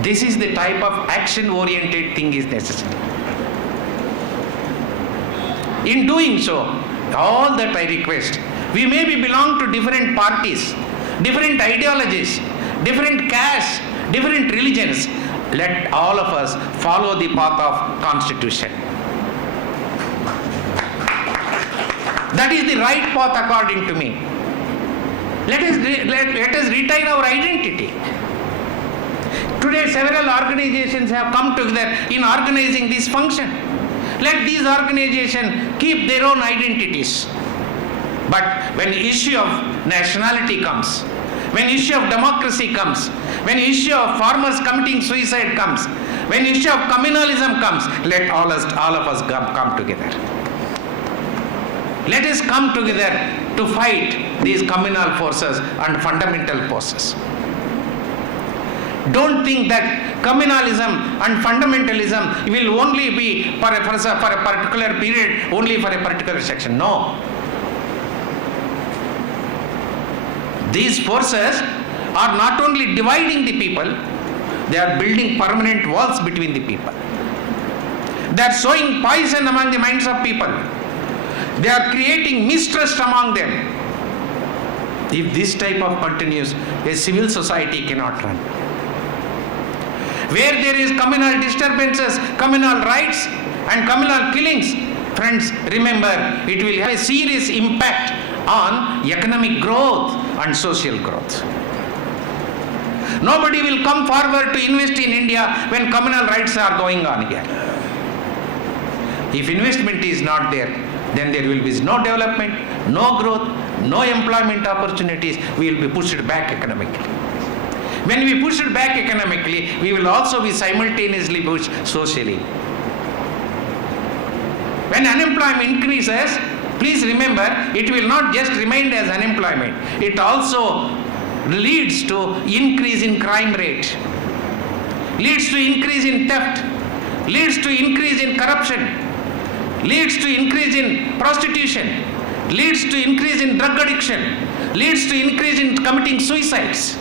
This is the type of action-oriented thing is necessary. In doing so, all that I request, we maybe belong to different parties, different ideologies, different castes, different religions. Let all of us follow the path of Constitution. That is the right path according to me. Let us retain our identity. Today, several organizations have come together in organizing this function. Let these organizations keep their own identities. But when the issue of nationality comes, when the issue of democracy comes, when the issue of farmers committing suicide comes, when the issue of communalism comes, let all of us come together. Let us come together to fight these communal forces and fundamental forces. Don't think that communalism and fundamentalism will only be for a particular period, only for a particular section. No. These forces are not only dividing the people, they are building permanent walls between the people. They are sowing poison among the minds of people. They are creating mistrust among them. If this type of continues, a civil society cannot run. Where there is communal disturbances, communal riots and communal killings, friends, remember, it will have a serious impact on economic growth and social growth. Nobody will come forward to invest in India when communal riots are going on here. If investment is not there, then there will be no development, no growth, no employment opportunities. We will be pushed back economically. When we push it back economically, we will also be simultaneously pushed socially. When unemployment increases, please remember, it will not just remain as unemployment. It also leads to increase in crime rate, leads to increase in theft, leads to increase in corruption, leads to increase in prostitution, leads to increase in drug addiction, leads to increase in committing suicides.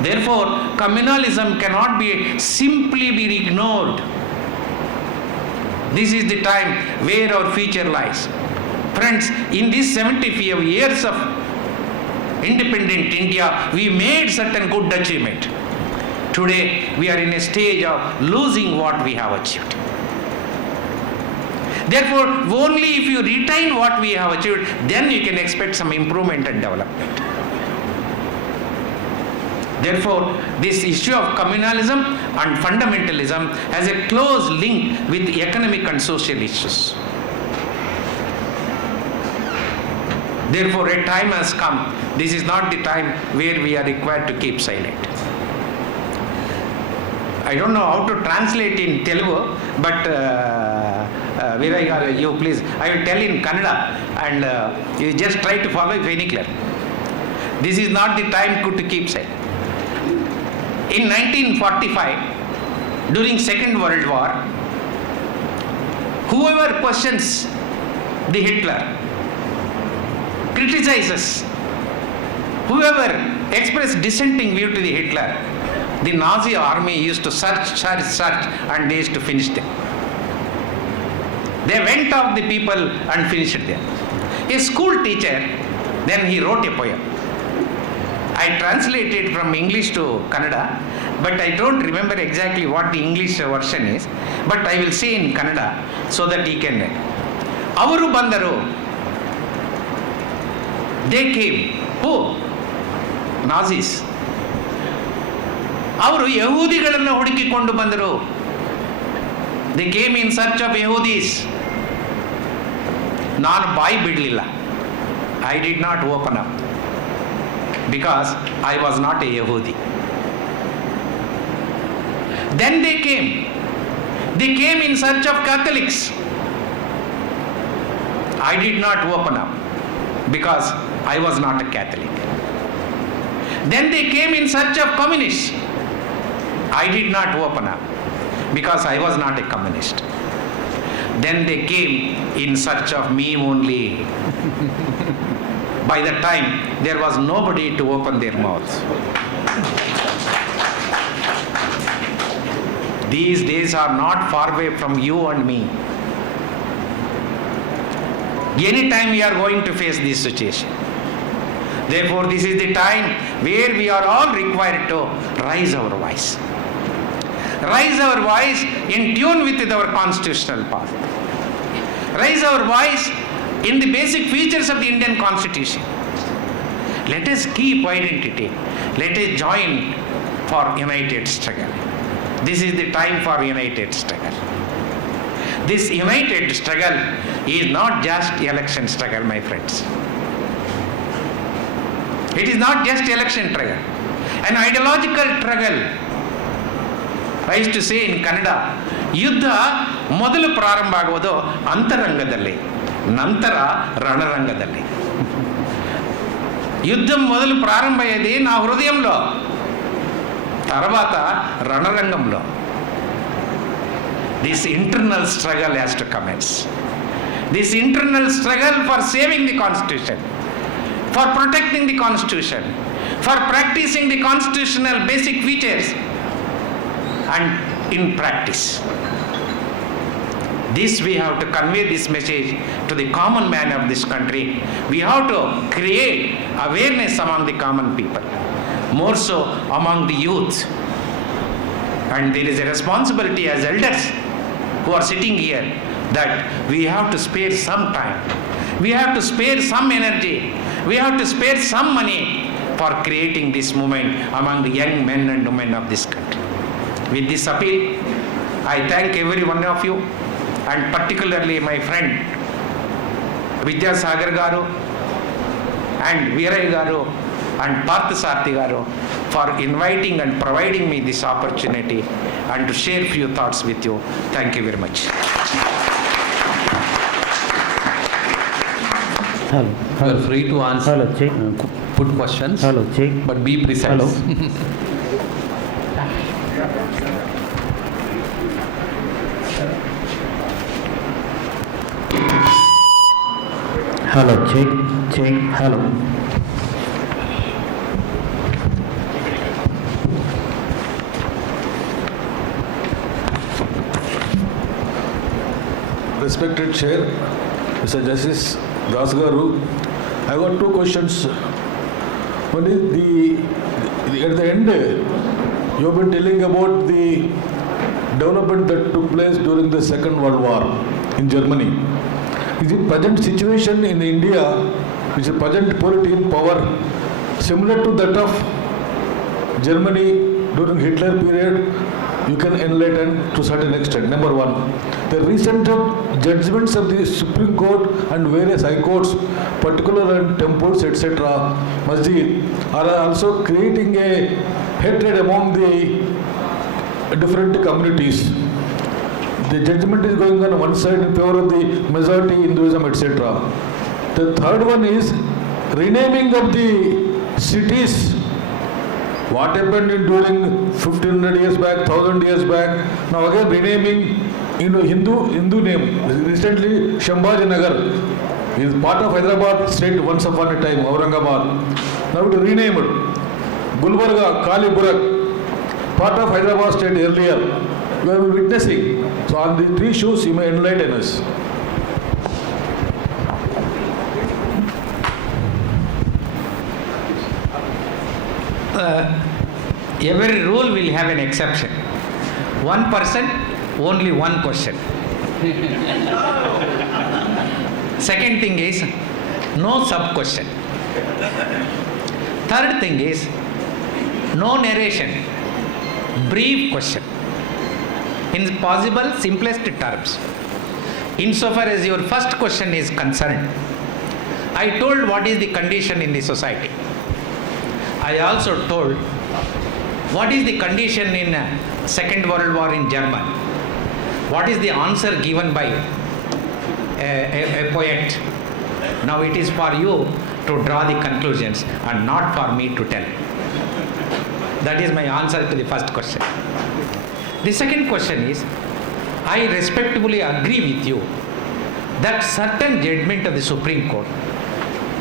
Therefore, communalism cannot be simply be ignored. This is the time where our future lies. Friends, in these 75 years of independent India, we made certain good achievement. Today, we are in a stage of losing what we have achieved. Therefore, only if you retain what we have achieved, then you can expect some improvement and development. Therefore, this issue of communalism and fundamentalism has a close link with economic and social issues. Therefore, a time has come. This is not the time where we are required to keep silent. I don't know how to translate in Telugu, but Viray, you please, I will tell in Kannada and you just try to follow it very clear. This is not the time to keep silent. In 1945, during Second World War, whoever questions the Hitler, criticizes, whoever expressed dissenting view to the Hitler, the Nazi army used to search and they used to finish them. They went off the people and finished them. A school teacher, then he wrote a poem. I translated from English to Kannada, but I don't remember exactly what the English version is, but I will say in Kannada so that he can. Avaru bandaru. They came. Who? Nazis. ಅವರು ಯಹೂದಿಗಳನ್ನು ಹುಡುಕಿಕೊಂಡು ಬಂದರು. They came in search of Yehudis. ನಾನು ಬಾಯಿ ಬಿಡಲಿಲ್ಲ. I did not open up because I was not a Yehudi. Then they came. They came in search of Catholics. I did not open up because I was not a Catholic. Then they came in search of communists. I did not open up because I was not a communist. Then they came in search of me only. By the time there was nobody to open their mouths. These days are not far away from you and me. Anytime we are going to face this situation. Therefore, this is the time where we are all required to raise our voice. Raise our voice in tune with our constitutional path. Raise our voice in the basic features of the Indian Constitution. Let us keep identity. Let us join for united struggle. This is the time for united struggle. This united struggle is not just election struggle, my friends. It is not just election struggle. An ideological struggle. I used to say in Kannada, ಯುದ್ಧ ಮೊದಲು ಪ್ರಾರಂಭ ಆಗುವುದು ಅಂತರಂಗದಲ್ಲಿ, ನಂತರ ರಣರಂಗದಲ್ಲಿ. యుద్ధం మొదలు ప్రారంభ అయ్యేది నా హృదయంలో, తర్వాత రణరంగంలో. This internal struggle has to commence. This internal struggle for saving the Constitution, for protecting the Constitution, for practicing the constitutional basic features and in practice. This we have to convey this message to the common man of this country. We have to create awareness among the common people, more so among the youth. And there is a responsibility as elders who are sitting here that we have to spare some time. We have to spare some energy. We have to spare some money for creating this movement among the young men and women of this country. With this appeal, I thank every one of you, and particularly my friend Vidya Sagar Garu and Viray Garu and Partha Sarthi Garu for inviting and providing me this opportunity and to share few thoughts with you. Thank you very much. Hello. You are free to answer, Hello, check. put questions, Hello, check. but be precise. Hello. Hello, check, check. Hello. Respected Chair, Mr. Justice Das Garu, I got two questions. One is at the end, you have been telling about the development that took place during the Second World War in Germany. Is the present situation in India, is the present political power similar to that of Germany during Hitler period? You can enlighten to certain extent. Number one, the recent judgments of the Supreme Court and various high courts, particular and temples, etc., masjid, are also creating a hatred among the different communities. The judgment is going on one side in favor of the majority Hinduism, etc. The third one is renaming of the cities. What happened during 1500 years back, 1000 years back, now again renaming Hindu name. Recently, Shambhaji Nagar is part of Hyderabad state once upon a time, Aurangabad. Now it renamed. Gulbarga, Kaliburak, part of Hyderabad state earlier. You are witnessing. So on the three issues, you may enlighten us. Every rule will have an exception. One person, only one question. Second thing is, no sub-question. Third thing is, no narration, brief question. In possible simplest terms. Insofar as your first question is concerned, I told what is the condition in the society. I also told what is the condition in Second World War in Germany. What is the answer given by a poet. Now it is for you to draw the conclusions and not for me to tell. That is my answer to the first question. The second question is, I respectfully agree with you that certain judgment of the Supreme Court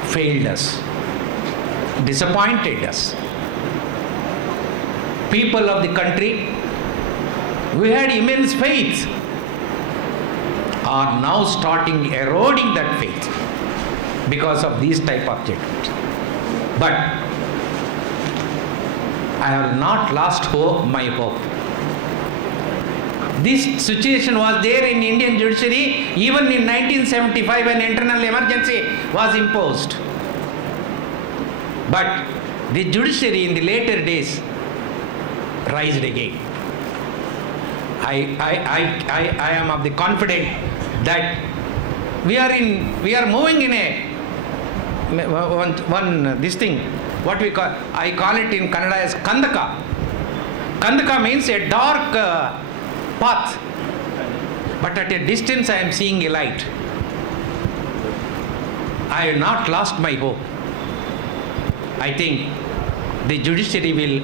failed us, disappointed us. People of the country, we had immense faith, are now starting eroding that faith because of these type of judgments. But I have not lost my hope. This situation was there in Indian judiciary even in 1975 when internal emergency was imposed. But the judiciary in the later days rised again. I am of the confident that we are moving in a this thing, what we call, I call it in Kannada as Kandaka. Kandaka means a dark path, but at a distance I am seeing a light. I have not lost my hope. I think the judiciary will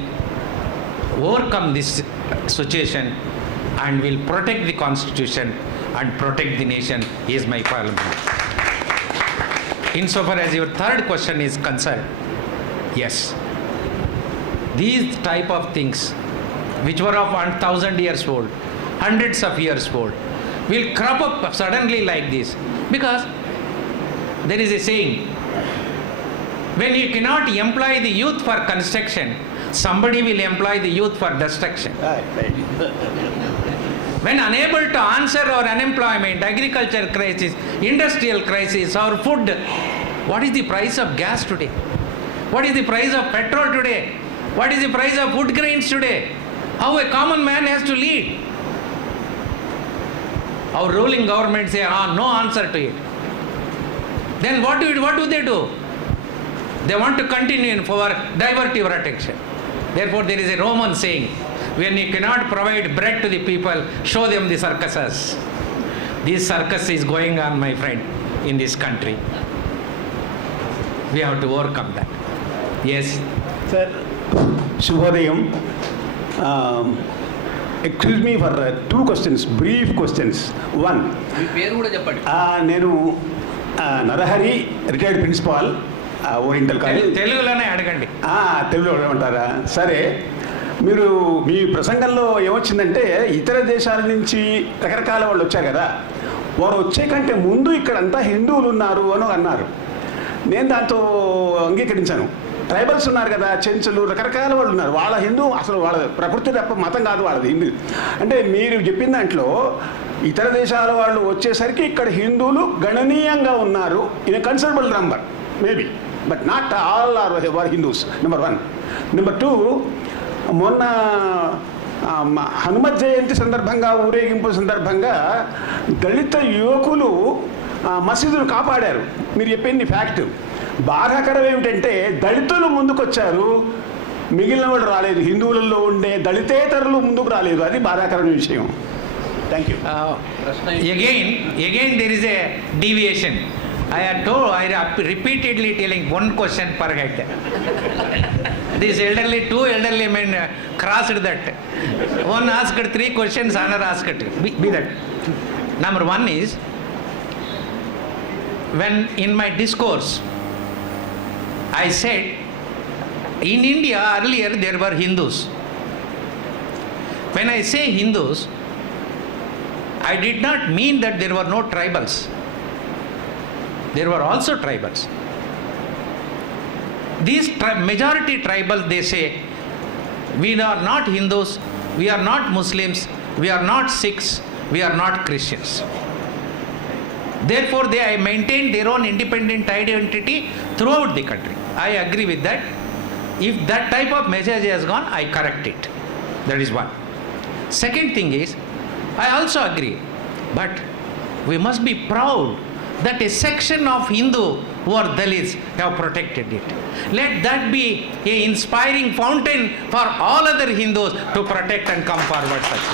overcome this situation and will protect the constitution and protect the nation is my firm view. Insofar as your third question is concerned, yes, these type of things which were of 1,000 years old, hundreds of years old, will crop up suddenly like this, because there is a saying, when you cannot employ the youth for construction, somebody will employ the youth for destruction. When unable to answer our unemployment, agriculture crisis, industrial crisis, our food, what is the price of gas today? What is the price of petrol today? What is the price of food grains today? How a common man has to lead? Our ruling government say, no answer to it. Then what do they do? They want to continue for divert your attention. Therefore, there is a Roman saying, when you cannot provide bread to the people, show them the circuses. This circus is going on, my friend, in this country. We have to overcome that. Yes. Sir, Shubhodayam. Excuse me for two questions, brief questions. One, మీ పేరు కూడా చెప్పండి. నేను Narahari retired principal oriental college. తెలుగులోనే అడగండి. తెలుగులో అడగమంటారా? సరే, మీరు మీ ప్రసంగంలో ఏమొచ్చిందంటే ఇతర దేశాల నుంచి రకరకాల వాళ్ళు వచ్చారు కదా, వారు వచ్చే కంటే ముందు ఇక్కడంతా హిందువులు ఉన్నారు అని అన్నారు. నేను దాంతో అంగీకరించాను. ట్రైబల్స్ ఉన్నారు కదా, చెంచులు, రకరకాల వాళ్ళు ఉన్నారు. వాళ్ళ హిందూ అసలు వాళ్ళ ప్రకృతి తప్ప మతం కాదు వాళ్ళది హిందూ. అంటే మీరు చెప్పిన దాంట్లో ఇతర దేశాల వాళ్ళు వచ్చేసరికి ఇక్కడ హిందువులు గణనీయంగా ఉన్నారు. In a considerable number maybe, but not all are Hindus. Number 1. Number 2, మొన్న హనుమత్ జయంతి సందర్భంగా, ఊరేగింపు సందర్భంగా దళిత యువకులు మసీదును కాపాడారు. మీరు చెప్పింది ఫ్యాక్ట్. బాధాకరం ఏమిటంటే దళితులు ముందుకొచ్చారు, మిగిలిన వాళ్ళు రాలేదు. హిందువులలో ఉండే దళితేతరులు ముందుకు రాలేదు. అది బాధాకరమైన విషయం. Thank you. Again there is a deviation. I am repeatedly telling one question per head. These two elderly men crossed that. One asked 3 questions, another asked. Be that. Number 1 is, when in my discourse I said, in India earlier there were Hindus. When I say Hindus, I did not mean that there were no tribals. There were also tribals. These majority tribals, they say, we are not Hindus, we are not Muslims, we are not Sikhs, we are not Christians. Therefore, they maintain their own independent identity throughout the country. I agree with that. If that type of message has gone, I correct it. That is one. Second thing is, I also agree, but we must be proud that a section of Hindu who are Dalits have protected it. Let that be a inspiring fountain for all other Hindus to protect and come forward such.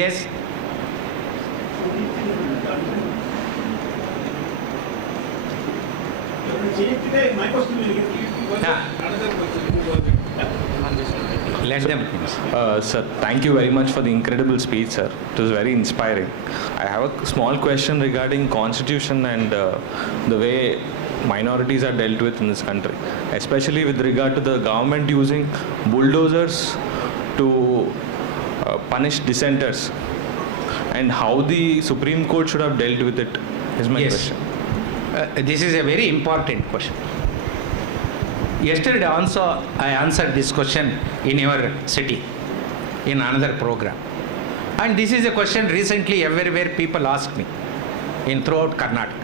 Yes. My question will get another question. Let them finish. Sir, thank you very much for the incredible speech, sir. It was very inspiring. I have a small question regarding constitution and the way minorities are dealt with in this country, especially with regard to the government using bulldozers to punish dissenters, and how the Supreme Court should have dealt with it is my question. This is a very important question. Yesterday also I answered this question in your city in another program, and this is a question recently everywhere people ask me in throughout Karnataka.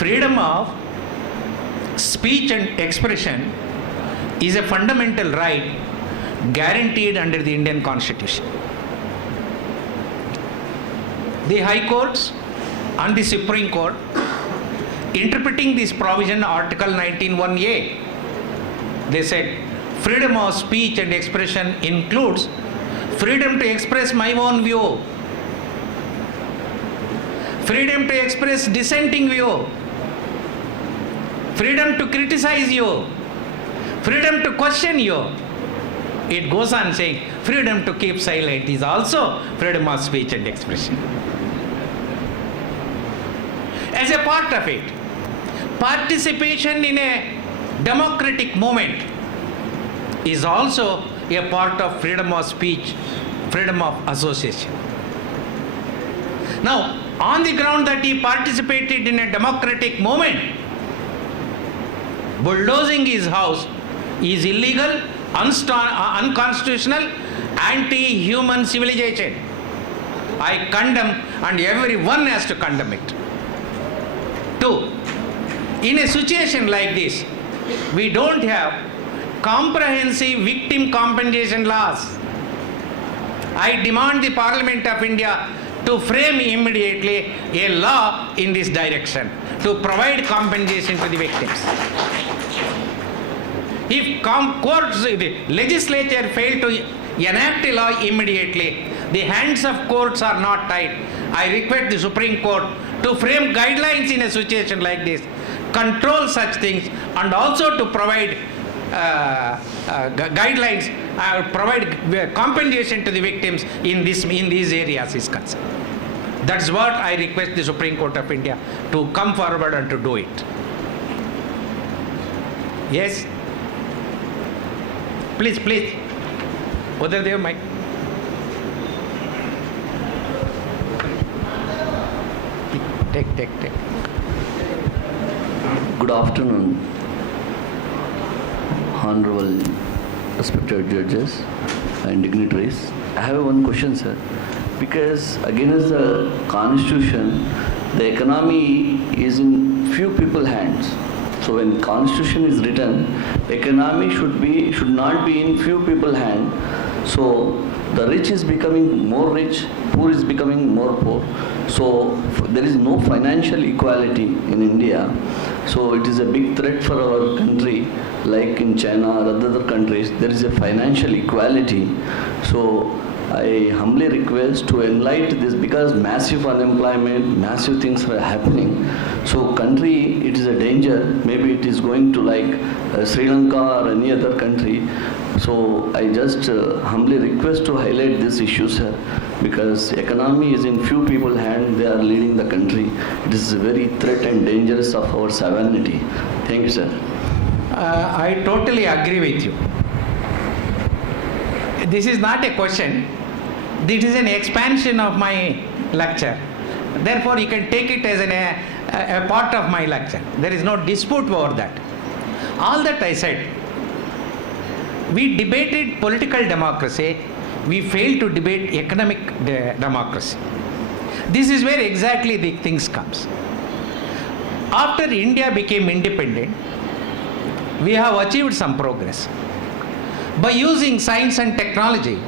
Freedom of speech and expression is a fundamental right guaranteed under the Indian Constitution. The High Courts and the Supreme Court, interpreting this provision, Article 19(1)(a), they said freedom of speech and expression includes freedom to express my own view, freedom to express dissenting view, freedom to criticize you, freedom to question you. It goes on saying freedom to keep silent is also freedom of speech and expression. As a part of it, participation in a democratic movement is also a part of freedom of speech, freedom of association. Now, on the ground that he participated in a democratic movement, bulldozing his house is illegal, unconstitutional, anti-human civilization. I condemn, and everyone has to condemn it. 2. In a situation like this, we don't have comprehensive victim compensation laws. I demand the Parliament of India to frame immediately a law in this direction to provide compensation to the victims. If courts, the legislature fail to enact a law immediately, The hands of courts are not tied. I request the Supreme Court to frame guidelines in a situation like this, control such things, and also to provide guidelines, provide compensation to the victims in these areas is concerned. That's what I request the Supreme Court of India to come forward and to do it. Yes? Please. Udhar Dev, mic. Take. Good afternoon, honorable respected judges and dignitaries. I have one question, sir. Because against the constitution, the economy is in few people's hands. So when constitution is written, economy should not be in few people's hand. So the rich is becoming more rich, poor is becoming more poor. So there is no financial equality in India. So it is a big threat for our country, like in China or other countries, there is a financial equality. So I humbly request to enlighten this, because massive unemployment, massive things are happening. So country, it is a danger. Maybe it is going to like Sri Lanka or any other country. So I just humbly request to highlight this issue, sir, because economy is in few people's hand. They are leading the country. It is a very threat and dangerous of our sovereignty. Thank you, sir. I totally agree with you. This is not a question. This is an expansion of my lecture. Therefore, you can take it as a part of my lecture. There is no dispute over that. All that I said, we debated political democracy. We failed to debate economic democracy. This is where exactly the things comes. After India became independent, we have achieved some progress. By using science and technology,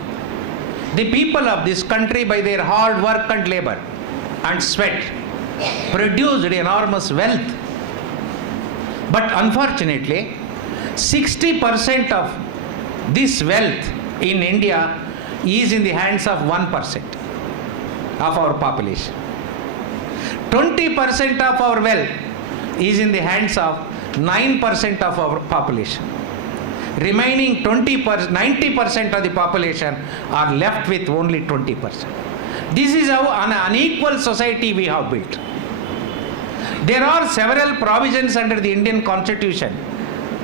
the people of this country, by their hard work and labor and sweat, produced enormous wealth. But unfortunately, 60% of this wealth in India is in the hands of 1% of our population. 20% of our wealth is in the hands of 9% of our population. Remaining 90% of the population are left with only 20%. This is how an unequal society we have built. There are several provisions under the Indian Constitution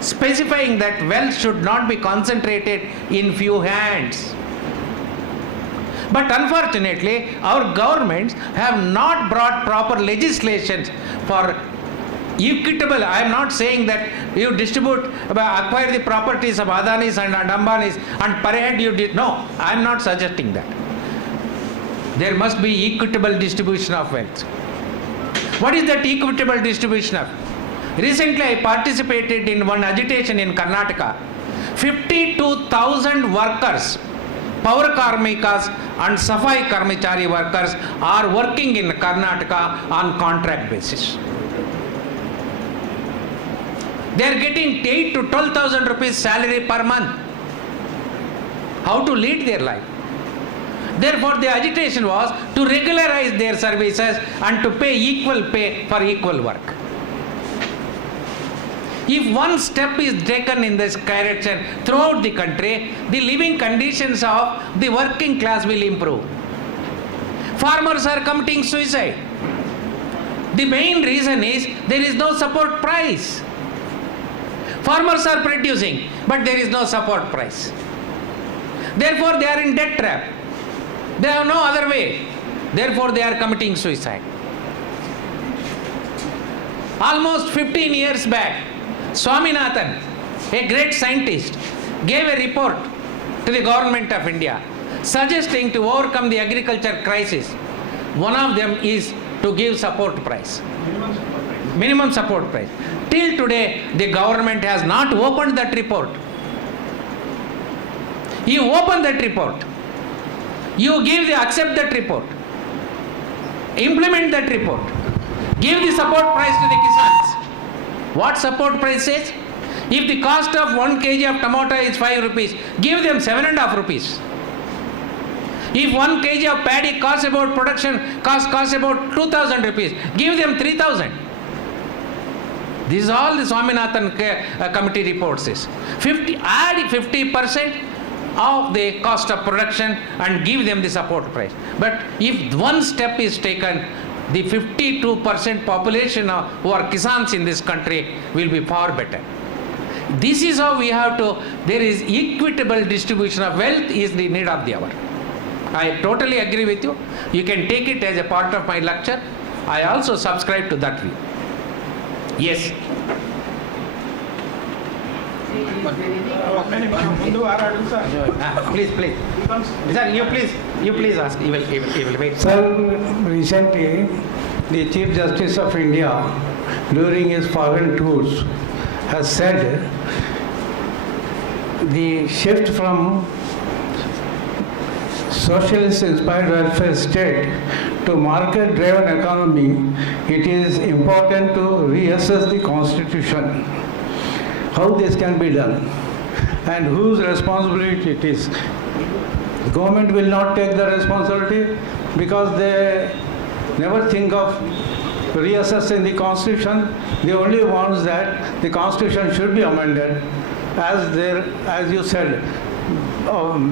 specifying that wealth should not be concentrated in few hands. But unfortunately, our governments have not brought proper legislation for equitable. I am not saying that you acquire the properties of Adanis and Ambanis and per head you did. No, I am not suggesting that. There must be equitable distribution of wealth. What is that equitable distribution of? Recently I participated in one agitation in Karnataka. 52,000 workers, power karmikas and safai karmachari workers are working in Karnataka on contract basis. They are getting 8 to 12,000 rupees salary per month. How to lead their life? Therefore, the agitation was to regularize their services and to pay equal pay for equal work. If one step is taken in this direction throughout the country, the living conditions of the working class will improve. Farmers are committing suicide. The main reason is there is no support price. Farmers are producing, but there is no support price. Therefore, they are in debt trap. They have no other way. Therefore, they are committing suicide. Almost 15 years back, Swaminathan, a great scientist, gave a report to the government of India suggesting to overcome the agriculture crisis. One of them is to give support price. Minimum support price. Till today, the government has not opened that report. You open that report. You accept that report. Implement that report. Give the support price to the Kisans. What support price is? If the cost of 1 kg of tomato is 5 rupees, give them 7.5 rupees. If 1 kg of paddy costs about production, costs about 2,000 rupees, give them 3,000. This is all the Swaminathan committee report says. Add 50% of the cost of production and give them the support price. But if one step is taken, the 52% population who are Kisans in this country will be far better. This is how we have to, there is equitable distribution of wealth is the need of the hour. I totally agree with you. You can take it as a part of my lecture. I also subscribe to that view. Yes. Please. Sir, you please ask. He will wait. Sir, recently, the Chief Justice of India, during his foreign tours, has said the shift from socialist-inspired welfare state to market-driven economy, it is important to reassess the constitution. How this can be done and whose responsibility it is. The government will not take the responsibility because they never think of reassessing the constitution. They only want that the constitution should be amended as you said,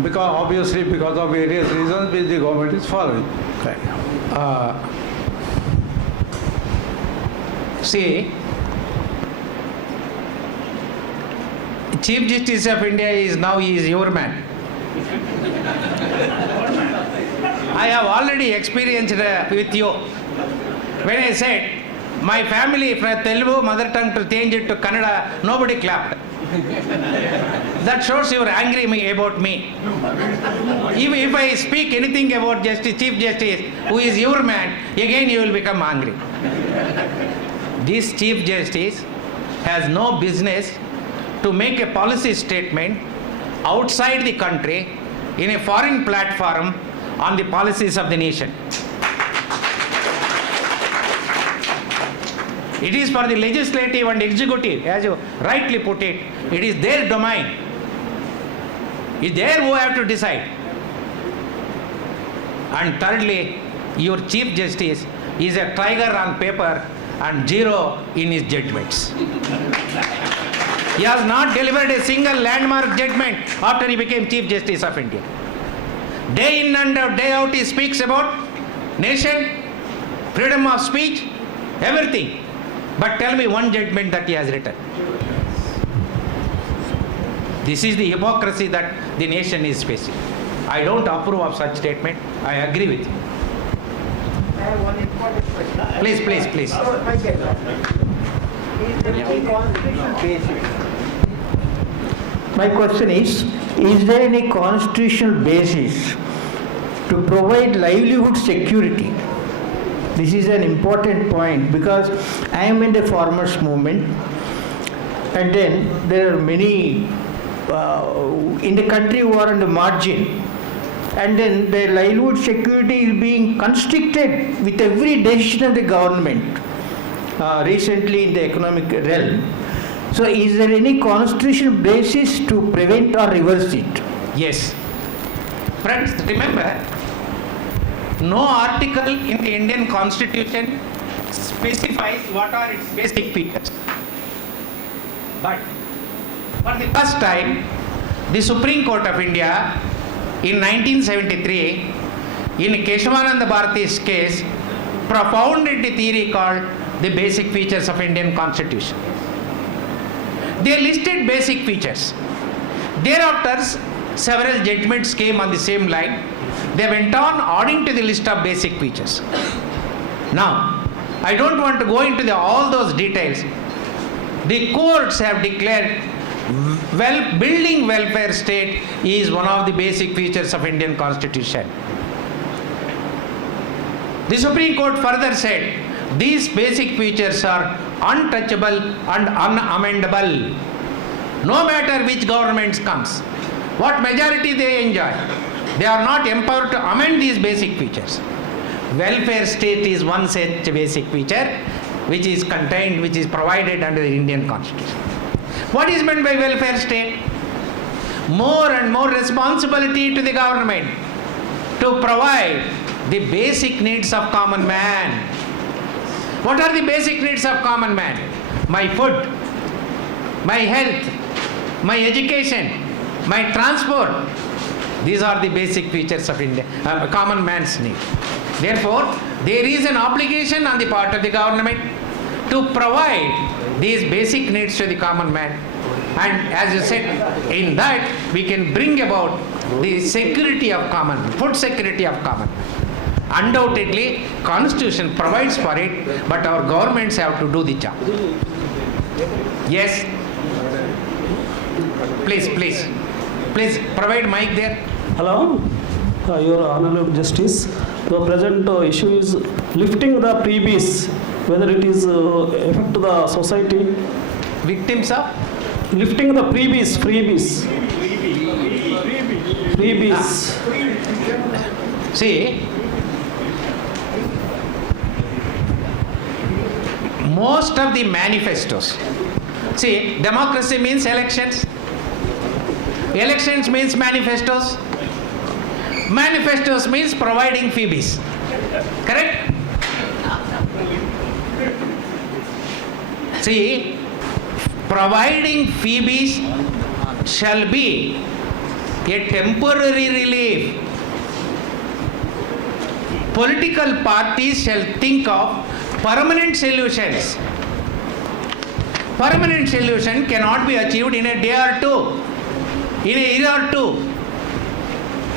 because of various reasons which the government is following. See, Chief Justice of India is your man. I have already experienced with you. When I said, my family from Telugu mother tongue to change it to Kannada, nobody clapped. That shows you are angry about me. If I speak anything about Chief Justice, who is your man, again you will become angry. This Chief Justice has no business to make a policy statement outside the country in a foreign platform on the policies of the nation. It is for the legislative and executive, as you rightly put it, it is their domain. It is they who have to decide. And thirdly, your Chief Justice is a tiger on paper and zero in his judgments. He has not delivered a single landmark judgment after he became Chief Justice of India. Day in and day out he speaks about nation, freedom of speech, everything. But tell me one judgment that he has written. This is the hypocrisy that the nation is facing. I don't approve of such statement. I agree with you. I have one important question. Please. My question is there any constitutional basis to provide livelihood security? This is an important point because I am in the farmers movement, and then there are many in the country who are on the margin, and then their livelihood security is being constricted with every decision of the government recently in the economic realm. So is there any constitutional basis to prevent or reverse it? Yes. Friends, remember, no article in the Indian Constitution specifies what are its basic features. But for the first time, the Supreme Court of India in 1973, in Keshavananda Bharati's case, propounded a theory called the basic features of Indian Constitution. They listed basic features. Thereafter, several judgments came on the same line. They went on adding to the list of basic features. Now, I don't want to go into all those details. The courts have declared building welfare state is one of the basic features of Indian Constitution. The Supreme Court further said these basic features are untouchable and unamendable. No matter which government comes, what majority they enjoy, they are not empowered to amend these basic features. Welfare state is one such basic feature which is provided under the Indian Constitution. What is meant by welfare state? More and more responsibility to the government to provide the basic needs of common man. What are the basic needs of common man? My food, my health, my education, my transport. These are the basic features of common man's need. Therefore, there is an obligation on the part of the government to provide these basic needs to the common man. And as you said, in that we can bring about the security of common, food security of common. Undoubtedly, Constitution provides for it, but our governments have to do the job. Yes. Please provide mic there. Hello, Your Honorable Justice. The present issue is lifting the freebies, whether it is affect the society. Victims of? Lifting the freebies. See, most of the manifestos. See, democracy means elections. Elections means manifestos. Manifestos means providing freebies. Correct? See, providing freebies shall be a temporary relief. Political parties shall think of permanent solutions. Permanent solution cannot be achieved in a day or two, in a year or two.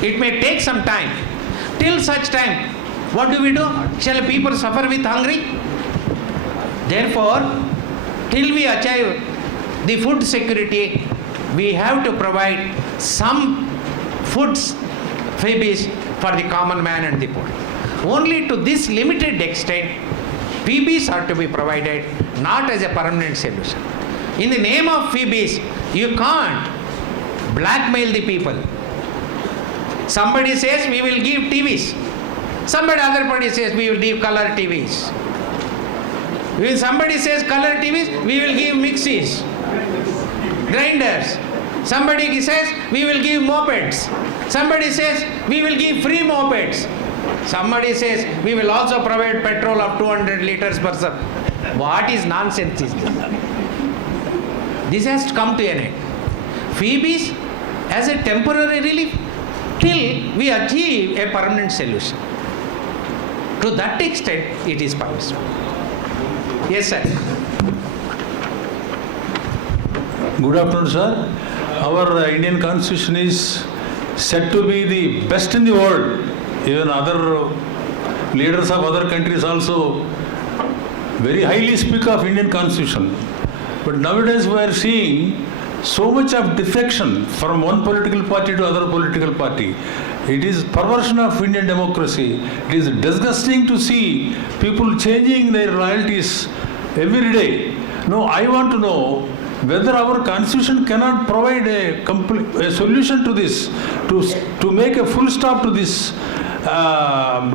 It may take some time. Till such time, what do? Shall people suffer with hunger? Therefore, till we achieve the food security, we have to provide some foods, freebies for the common man and the poor. Only to this limited extent, freebies are to be provided, not as a permanent solution. In the name of freebies, you can't blackmail the people. Somebody says we will give TVs. Other party says we will give color TVs. When somebody says color TVs, we will give mixies, grinders. Somebody says we will give mopeds. Somebody says we will give free mopeds. Somebody says we will also provide petrol of 200 liters per se. What is nonsense is this? This has to come to an end. Freebies as a temporary relief till we achieve a permanent solution. To that extent, it is permissible. Yes, sir. Good afternoon, sir. Our Indian Constitution is said to be the best in the world. Even other leaders of other countries also very highly speak of Indian Constitution. But nowadays we are seeing so much of defection from one political party to other political party. It is perversion of Indian democracy. It is disgusting to see people changing their loyalties every day. No, I want to know whether our constitution cannot provide a solution to this, to make a full stop to this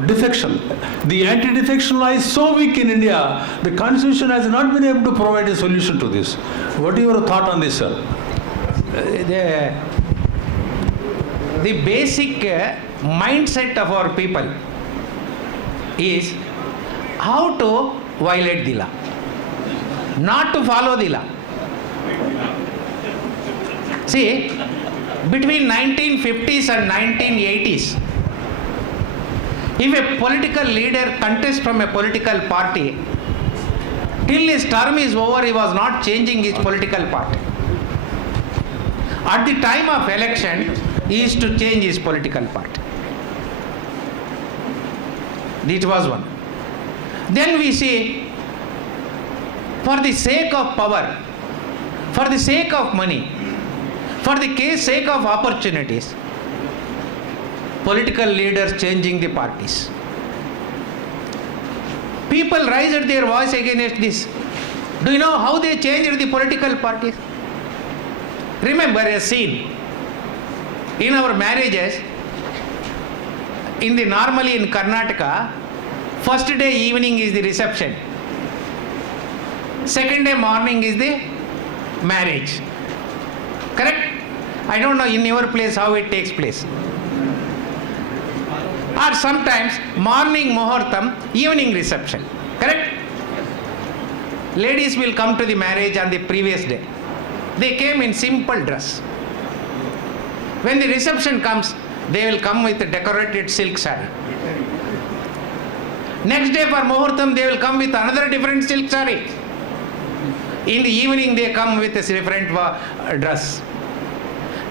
defection. The anti-defection law is so weak in India, the constitution has not been able to provide a solution to this. What is your thought on this, sir? The basic mindset of our people is how to violate the law, not to follow the law. See, between 1950s and 1980s, if a political leader contests from a political party, till his term is over, he was not changing his political party. At the time of election, he is to change his political party. This was one. Then we see, for the sake of power, for the sake of money, for the sake of opportunities, political leaders changing the parties. People raised their voice against this. Do you know how they changed the political parties? Remember a scene in our marriages. Normally in Karnataka, first day evening is the reception, second day morning is the marriage. Correct? I don't know in your place how it takes place. or sometimes morning muhurtam, evening reception. Correct? Ladies will come to the marriage on the previous day. They came in simple dress. When the reception comes, they will come with a decorated silk saree. Next day for muhurtam, they will come with another different silk saree. In the evening, they come with a different dress.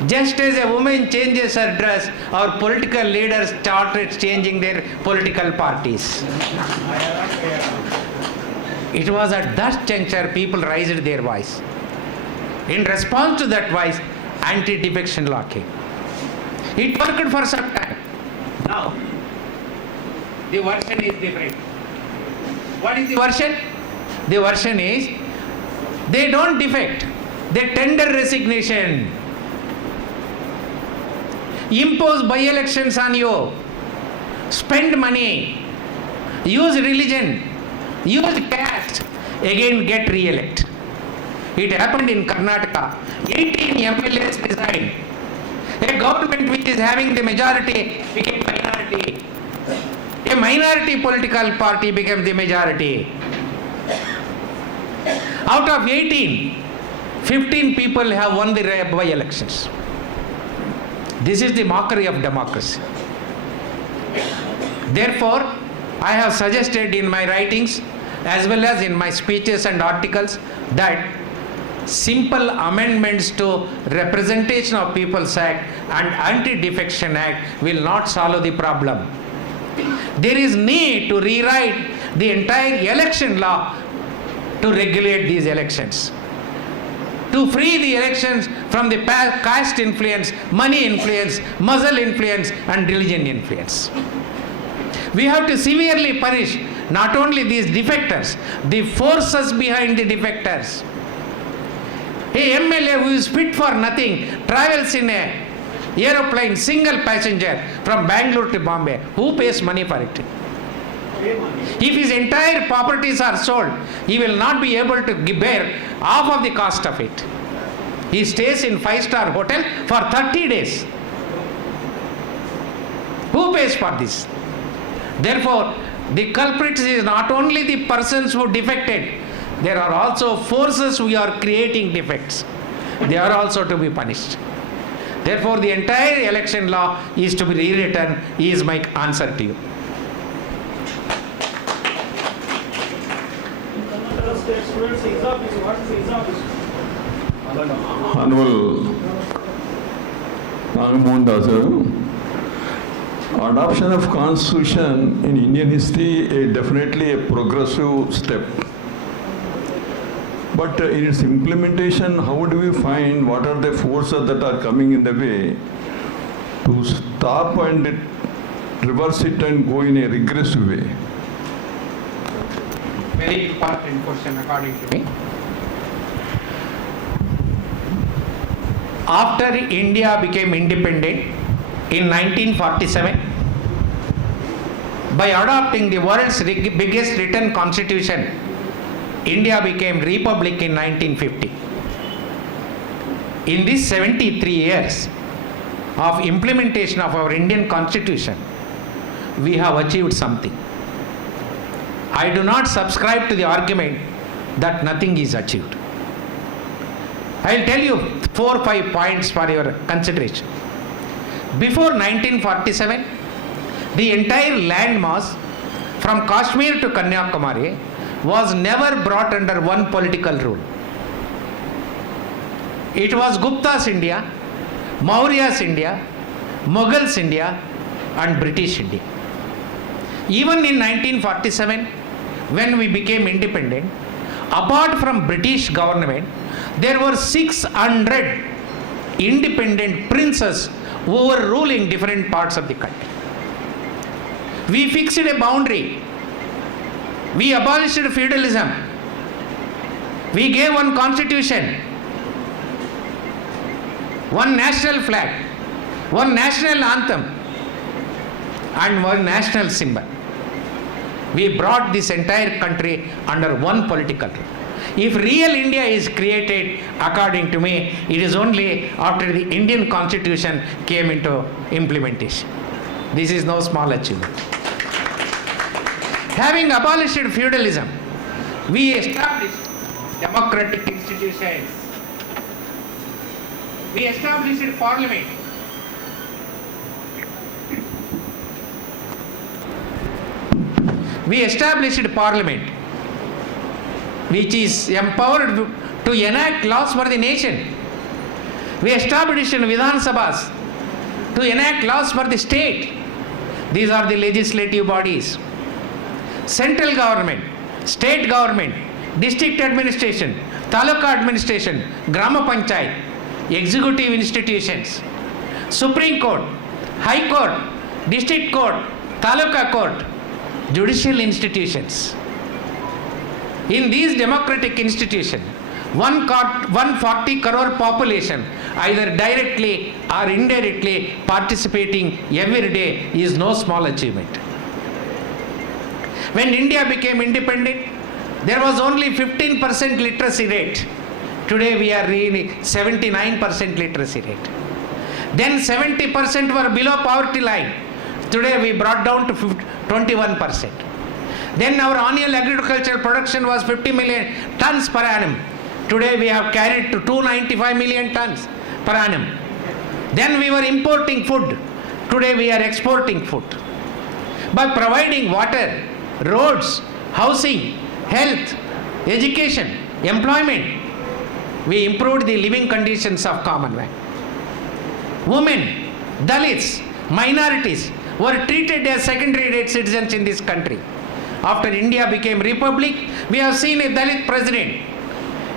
Just as a woman changes her dress, our political leaders started changing their political parties. It was at that juncture people raised their voice. In response to that voice, anti-defection law came. It worked for some time. Now, the version is different. What is the version? The version is, they don't defect, they tender resignation. Impose by-elections on you, spend money, use religion, use caste, again get re-elect. It happened in Karnataka. 18 MLAs resigned. A government which is having the majority became minority. A minority political party became the majority. Out of 18, 15 people have won the by-elections. This is the mockery of democracy. Therefore, I have suggested in my writings as well as in my speeches and articles that simple amendments to Representation of People's Act and Anti-Defection Act will not solve the problem. There is need to rewrite the entire election law to regulate these elections, to free the elections from the caste influence, money influence, muscle influence and religion influence. We have to severely punish not only these defectors, the forces behind the defectors. A MLA who is fit for nothing travels in a aeroplane, single passenger from Bangalore to Bombay. Who pays money for it? If his entire properties are sold, he will not be able to bear half of the cost of it. He stays in 5-star hotel for 30 days. Who pays for this? Therefore, the culprit is not only the persons who defected, there are also forces who are creating defects. They are also to be punished. Therefore, the entire election law is to be rewritten, is my answer to you. Honorable Nagamohan Das garu, adoption of constitution in Indian history definitely a progressive step. But in its implementation, how do we find what are the forces that are coming in the way to stop and reverse it and go in a regressive way? Very important question according to me. After India became independent in 1947, by adopting the world's biggest written constitution, India became republic in 1950. In these 73 years of implementation of our Indian constitution, we have achieved something. I do not subscribe to the argument that nothing is achieved. I will tell you 4 or 5 points for your consideration. Before 1947, the entire land mass from Kashmir to Kanyakumari was never brought under one political rule. It was Gupta's India, Maurya's India, Mughals India and British India. Even in 1947, when we became independent, apart from British government, there were 600 independent princes who were ruling different parts of the country. We fixed a boundary. We abolished feudalism. We gave one constitution, one national flag, one national anthem, and one national symbol. We brought this entire country under one political rule. If real India is created, according to me, it is only after the Indian constitution came into implementation. This is no small achievement. Having abolished feudalism, we established democratic institutions. We established parliament. We established parliament, which is empowered to enact laws for the nation. We established Vidhan Sabhas to enact laws for the state. These are the legislative bodies. Central government, state government, district administration, taluka administration, grama panchayat, executive institutions, Supreme Court, High Court, District Court, Taluka Court, judicial institutions. In these democratic institutions, 140 crore population, either directly or indirectly participating every day, is no small achievement. When India became independent, there was only 15% literacy rate. Today we are really 79% literacy rate. Then 70% were below poverty line. Today we brought down to 21%. Then our annual agricultural production was 50 million tons per annum. Today we have carried to 295 million tons per annum. Then we were importing food. Today we are exporting food. By providing water, roads, housing, health, education, employment, we improved the living conditions of common man. Women, Dalits, minorities were treated as secondary rate citizens in this country. After India became republic, we have seen a Dalit president,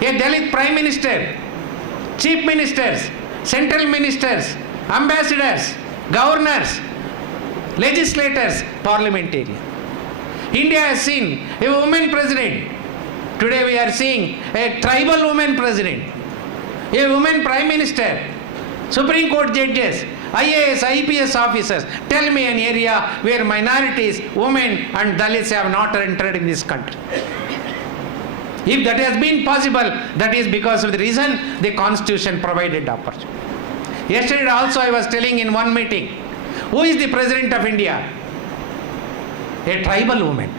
a Dalit prime minister, chief ministers, central ministers, ambassadors, governors, legislators, parliamentarians. India has seen a woman president. Today we are seeing a tribal woman president, a woman prime minister, Supreme Court judges, IAS, IPS officers. Tell me an area where minorities, women and Dalits have not entered in this country. If that has been possible, that is because of the reason the Constitution provided opportunity. Yesterday also I was telling in one meeting, who is the President of India? A tribal woman.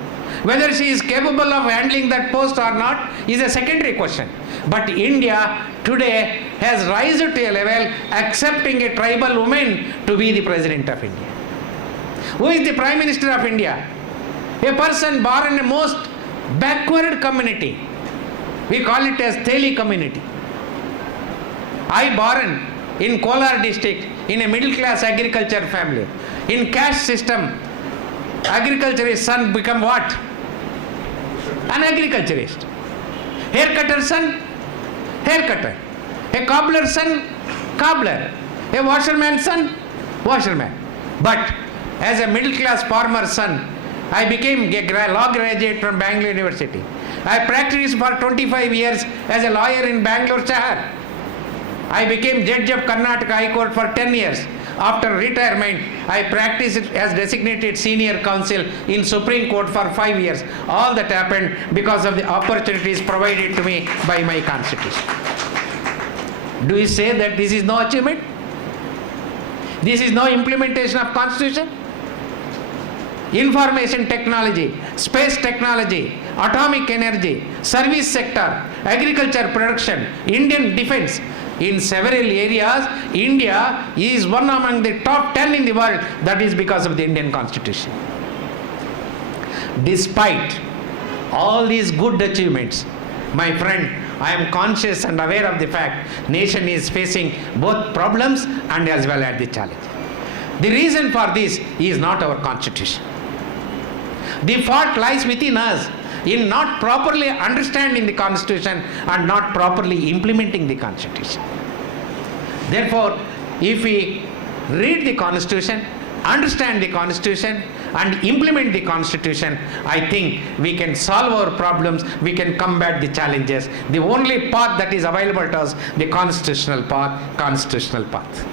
Whether she is capable of handling that post or not is a secondary question. But India today has risen to a level accepting a tribal woman to be the President of India. Who is the Prime Minister of India? A person born in the most backward community. We call it as Teli community. I born in Kolar district in a middle class agriculture family. In caste system, agriculturist son become what? An agriculturist. Haircutter son, haircutter. A cobbler son, cobbler. A washerman son, washerman. But as a middle class farmer son, I became a law graduate from Bangalore University. I practiced for 25 years as a lawyer in Bangalore Shahar. I became judge of Karnataka High Court for 10 years. After retirement, I practiced as designated senior counsel in Supreme Court for 5 years. All that happened because of the opportunities provided to me by my Constitution. Do you say that this is no achievement? This is no implementation of Constitution? Information technology, space technology, atomic energy, service sector, agriculture production, Indian defense. In several areas, India is one among the top 10 in the world. That is because of the Indian Constitution. Despite all these good achievements, my friend, I am conscious and aware of the fact nation is facing both problems and as well as the challenge. The reason for this is not our Constitution. The fault lies within us in not properly understanding the Constitution and not properly implementing the Constitution. Therefore, if we read the Constitution, understand the Constitution and implement the Constitution, I think we can solve our problems, we can combat the challenges. The only path that is available to us, the constitutional path, constitutional path.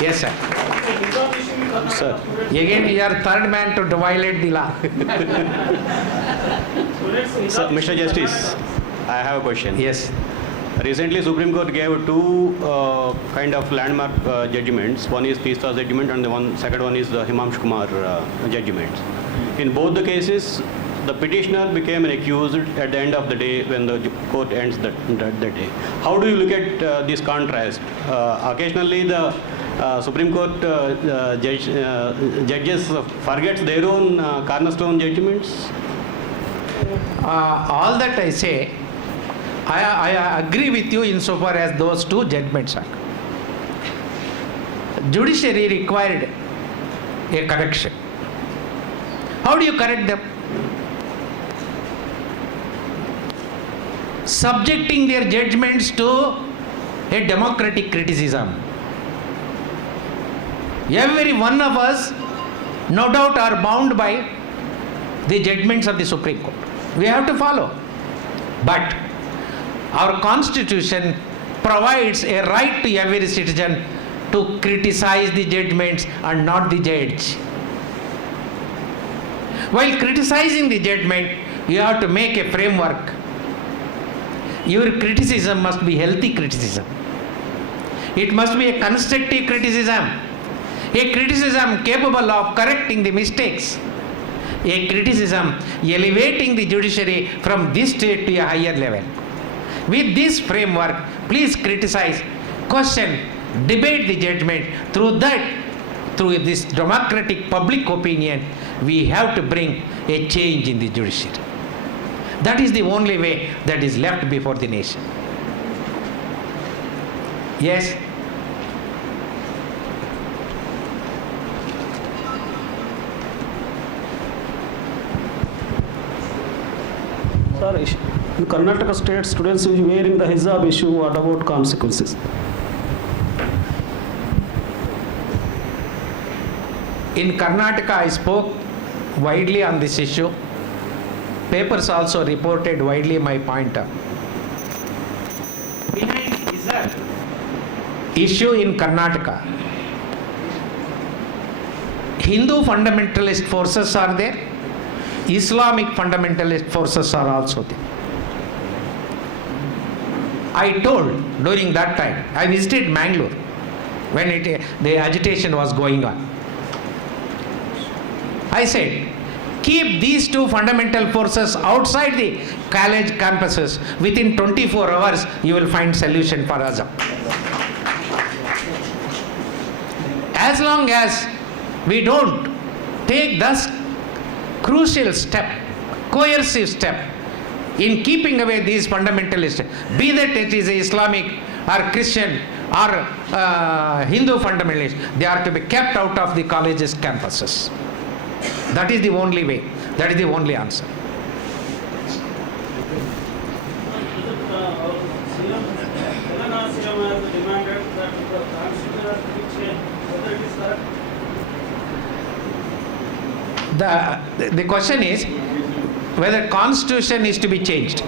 Yes, sir. Sir. Again, you are third man to violate the law. Sir, Mr. Justice, I have a question. Yes. Recently, Supreme Court gave two kind of landmark judgments. One is Teesta judgment, and the second one is the Himamsh Kumar judgment. In both the cases, the petitioner became an accused at the end of the day when the court ends that day. How do you look at this contrast? Occasionally, the Supreme Court judges forgets their own cornerstone judgments. All that I say, I agree with you insofar as those two judgments are. Judiciary required a correction. How do you correct them? Subjecting their judgments to a democratic criticism. Every one of us, no doubt, are bound by the judgments of the Supreme Court. We have to follow. But our Constitution provides a right to every citizen to criticize the judgments and not the judge. While criticizing the judgment, you have to make a framework. Your criticism must be healthy criticism. It must be a constructive criticism. A criticism capable of correcting the mistakes. A criticism elevating the judiciary from this state to a higher level. With this framework, please criticize, question, debate the judgment. Through this democratic public opinion, we have to bring a change in the judiciary. That is the only way that is left before the nation. Yes? Sir, in Karnataka state, students is wearing the hijab issue. What about consequences? In Karnataka, I spoke widely on this issue. Papers also reported widely my point of. Behind hijab issue in Karnataka, Hindu fundamentalist forces are there. Islamic fundamentalist forces are also there. I told during that time, I visited Mangalore when the agitation was going on. I said, keep these two fundamental forces outside the college campuses. Within 24 hours, you will find solution for Azam. As long as we don't take this crucial step, coercive step in keeping away these fundamentalists, be that it is Islamic or Christian or Hindu fundamentalists, they are to be kept out of the colleges' campuses. That is the only way. That is the only answer. The question is whether Constitution is to be changed.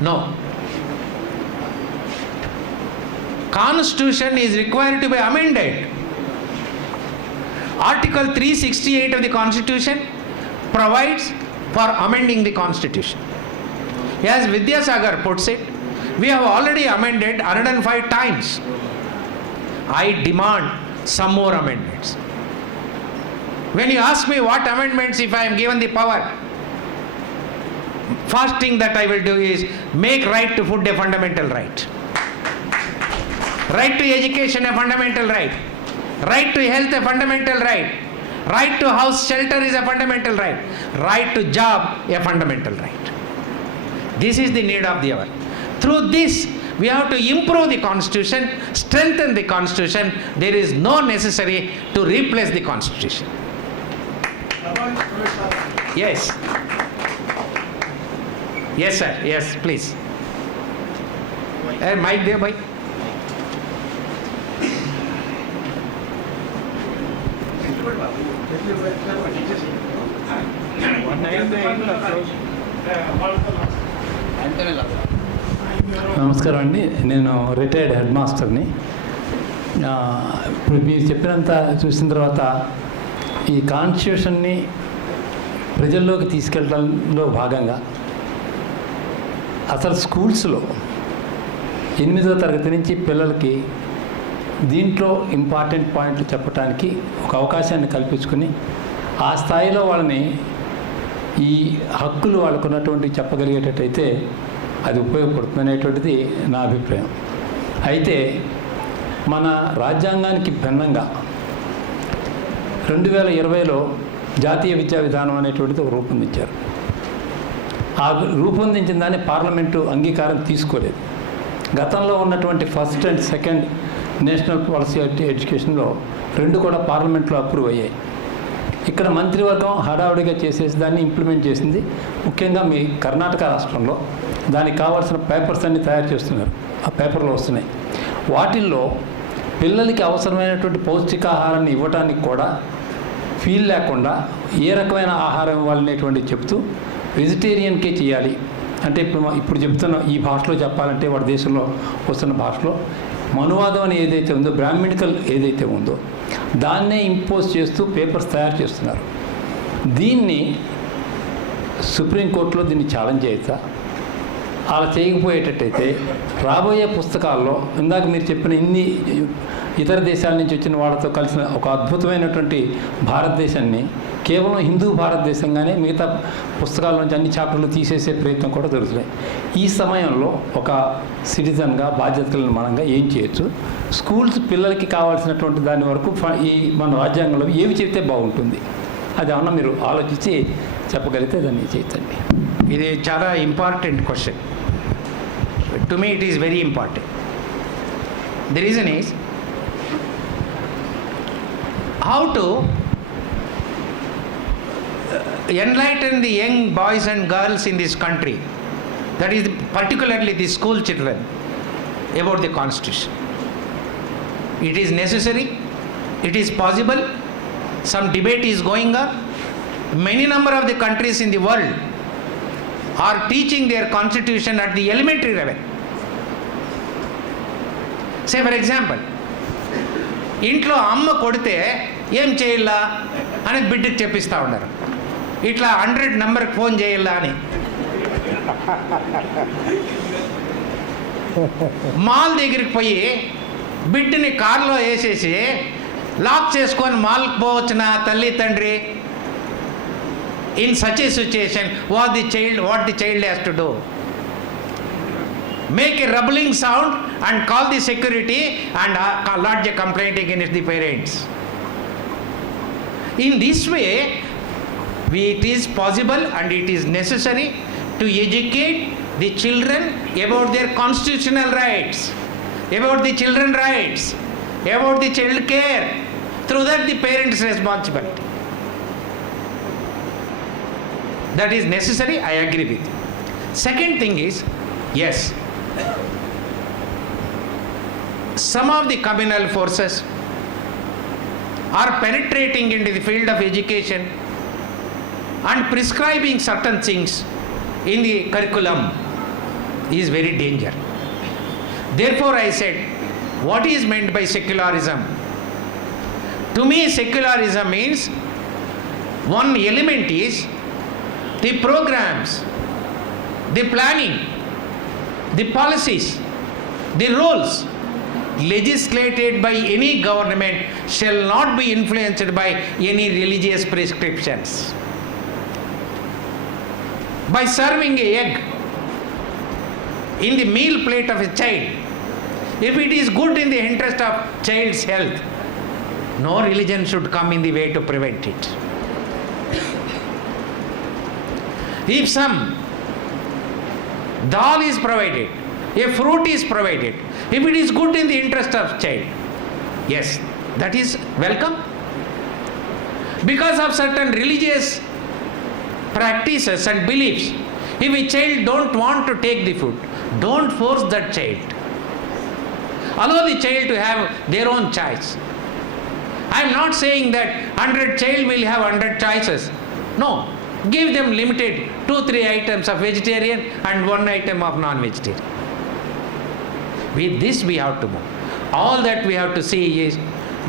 No. Constitution is required to be amended. Article 368 of the Constitution provides for amending the Constitution. As Vidyasagar puts it, we have already amended 105 times. I demand some more amendments. When you ask me what amendments, if I am given the power, first thing that I will do is make right to food a fundamental right. Right to education a fundamental right. Right to health a fundamental right. Right to house shelter is a fundamental right. Right to job a fundamental right. This is the need of the hour. Through this, we have to improve the Constitution, strengthen the Constitution. There is no necessary to replace the Constitution. Yes. Yes, sir. Yes, please. Mic there, boy. నమస్కారం అండి, నేను retired head మాస్టర్ని. ఇప్పుడు మీరు చెప్పినంత చూసిన తర్వాత ఈ కాన్స్టిట్యూషన్ని ప్రజల్లోకి తీసుకెళ్ళడంలో భాగంగా అసలు స్కూల్స్లో 8వ తరగతి నుంచి పిల్లలకి దీంట్లో ఇంపార్టెంట్ పాయింట్లు చెప్పడానికి ఒక అవకాశాన్ని కల్పించుకుని ఆ స్థాయిలో వాళ్ళని ఈ హక్కులు వాళ్ళకున్నటువంటి చెప్పగలిగేటట్టయితే అది ఉపయోగపడుతుంది అనేటువంటిది నా అభిప్రాయం. అయితే మన రాజ్యాంగానికి భిన్నంగా 2020లో జాతీయ విద్యా విధానం అనేటువంటిది ఒక రూపొందించారు. ఆ రూపొందించిన దాన్ని పార్లమెంటు అంగీకారం తీసుకోలేదు. గతంలో ఉన్నటువంటి first and second national policy ఎడ్యుకేషన్లో 2 కూడా పార్లమెంట్లో అప్రూవ్ అయ్యాయి. ఇక్కడ మంత్రివర్గం హడావుడిగా చేసేసి దాన్ని ఇంప్లిమెంట్ చేసింది. ముఖ్యంగా మీ కర్ణాటక రాష్ట్రంలో దానికి కావాల్సిన పేపర్స్ అన్ని తయారు చేస్తున్నారు. ఆ పేపర్లో వస్తున్నాయి. వాటిల్లో పిల్లలకి అవసరమైనటువంటి పౌష్టికాహారాన్ని ఇవ్వడానికి కూడా ఫీల్ లేకుండా ఏ రకమైన ఆహారం ఇవ్వాలనేటువంటి చెప్తూ వెజిటేరియన్కే చేయాలి అంటే ఇప్పుడు చెప్తున్న ఈ భాషలో చెప్పాలంటే వాడి దేశంలో వస్తున్న భాషలో మనువాదం అని ఏదైతే ఉందో, బ్రాహ్మణికల్ ఏదైతే ఉందో దాన్నే ఇంపోజ్ చేస్తూ పేపర్స్ తయారు చేస్తున్నారు. దీన్ని సుప్రీంకోర్టులో దీన్ని ఛాలెంజ్ చేయొచ్చా? అలా చేయకపోయేటట్టయితే రాబోయే పుస్తకాల్లో ఇందాక మీరు చెప్పిన ఇన్ని ఇతర దేశాల నుంచి వచ్చిన వాళ్ళతో కలిసిన ఒక అద్భుతమైనటువంటి భారతదేశాన్ని కేవలం హిందూ భారతదేశంగానే మిగతా పుస్తకాల నుంచి అన్ని చాప్టర్లు తీసేసే ప్రయత్నం కూడా జరుగుతుంది. ఈ సమయంలో ఒక సిటిజన్గా బాధ్యతలను మనంగా ఏం చేయొచ్చు? స్కూల్స్ పిల్లలకి కావాల్సినటువంటి దాని వరకు ఈ మన రాజ్యాంగంలో ఏవి చెప్తే బాగుంటుంది? అది ఏమన్నా మీరు ఆలోచించి చెప్పగలిగితే దాన్ని చేయొచ్చండి. ఇది చాలా important question. To me it is very important. The reason is how to enlighten the young boys and girls in this country, that is particularly the school children, about the Constitution. It is necessary, it is possible, some debate is going on. Many number of the countries in the world are teaching their Constitution at the elementary level. Say for example, ఇంట్లో అమ్మ కొడితే ఏం చేయాలా అని బిడ్డకి చెప్పిస్తూ ఉన్నారు. ఇట్లా 100 నెంబర్కి ఫోన్ చేయాలా అని. మాల్ దగ్గరికి పోయి బిడ్డని కారులో వేసేసి లాక్ చేసుకొని మాల్కి పోవచ్చున తల్లి తండ్రి? In such a situation what the child has to do? Make a rumbling sound and call the security and lodge a complaint against the parents. In this way, it is possible and it is necessary to educate the children about their constitutional rights, about the children's rights, about the child care. Through that, the parents' responsibility. That is necessary, I agree with you. Second thing is, yes, some of the communal forces are penetrating into the field of education and prescribing certain things in the curriculum is very dangerous. Therefore I said, what is meant by secularism? To me, secularism means one element is the programs, the planning, the policies, the rules legislated by any government shall not be influenced by any religious prescriptions. By serving an egg in the meal plate of a child, if it is good in the interest of child's health, no religion should come in the way to prevent it. If some dal is provided, a fruit is provided, if it is good in the interest of child, yes, that is welcome. Because of certain religious practices and beliefs, if a child don't want to take the food, don't force that child. Allow the child to have their own choice. I am not saying that 100 child will have 100 choices. No, give them limited 2-3 items of vegetarian and 1 item of non-vegetarian. With this we have to move. All that we have to see is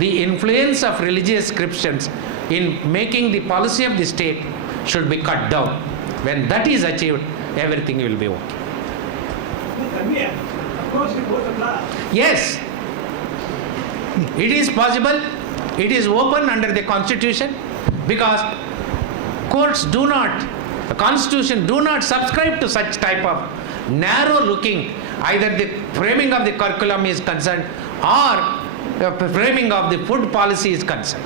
the influence of religious scriptures in making the policy of the state should be cut down. When that is achieved, everything will be okay. Because he broke the law. Yes, it is possible. It is open under the constitution because courts do not, the constitution do not subscribe to such type of narrow looking, either the framing of the curriculum is concerned or the framing of the food policy is concerned.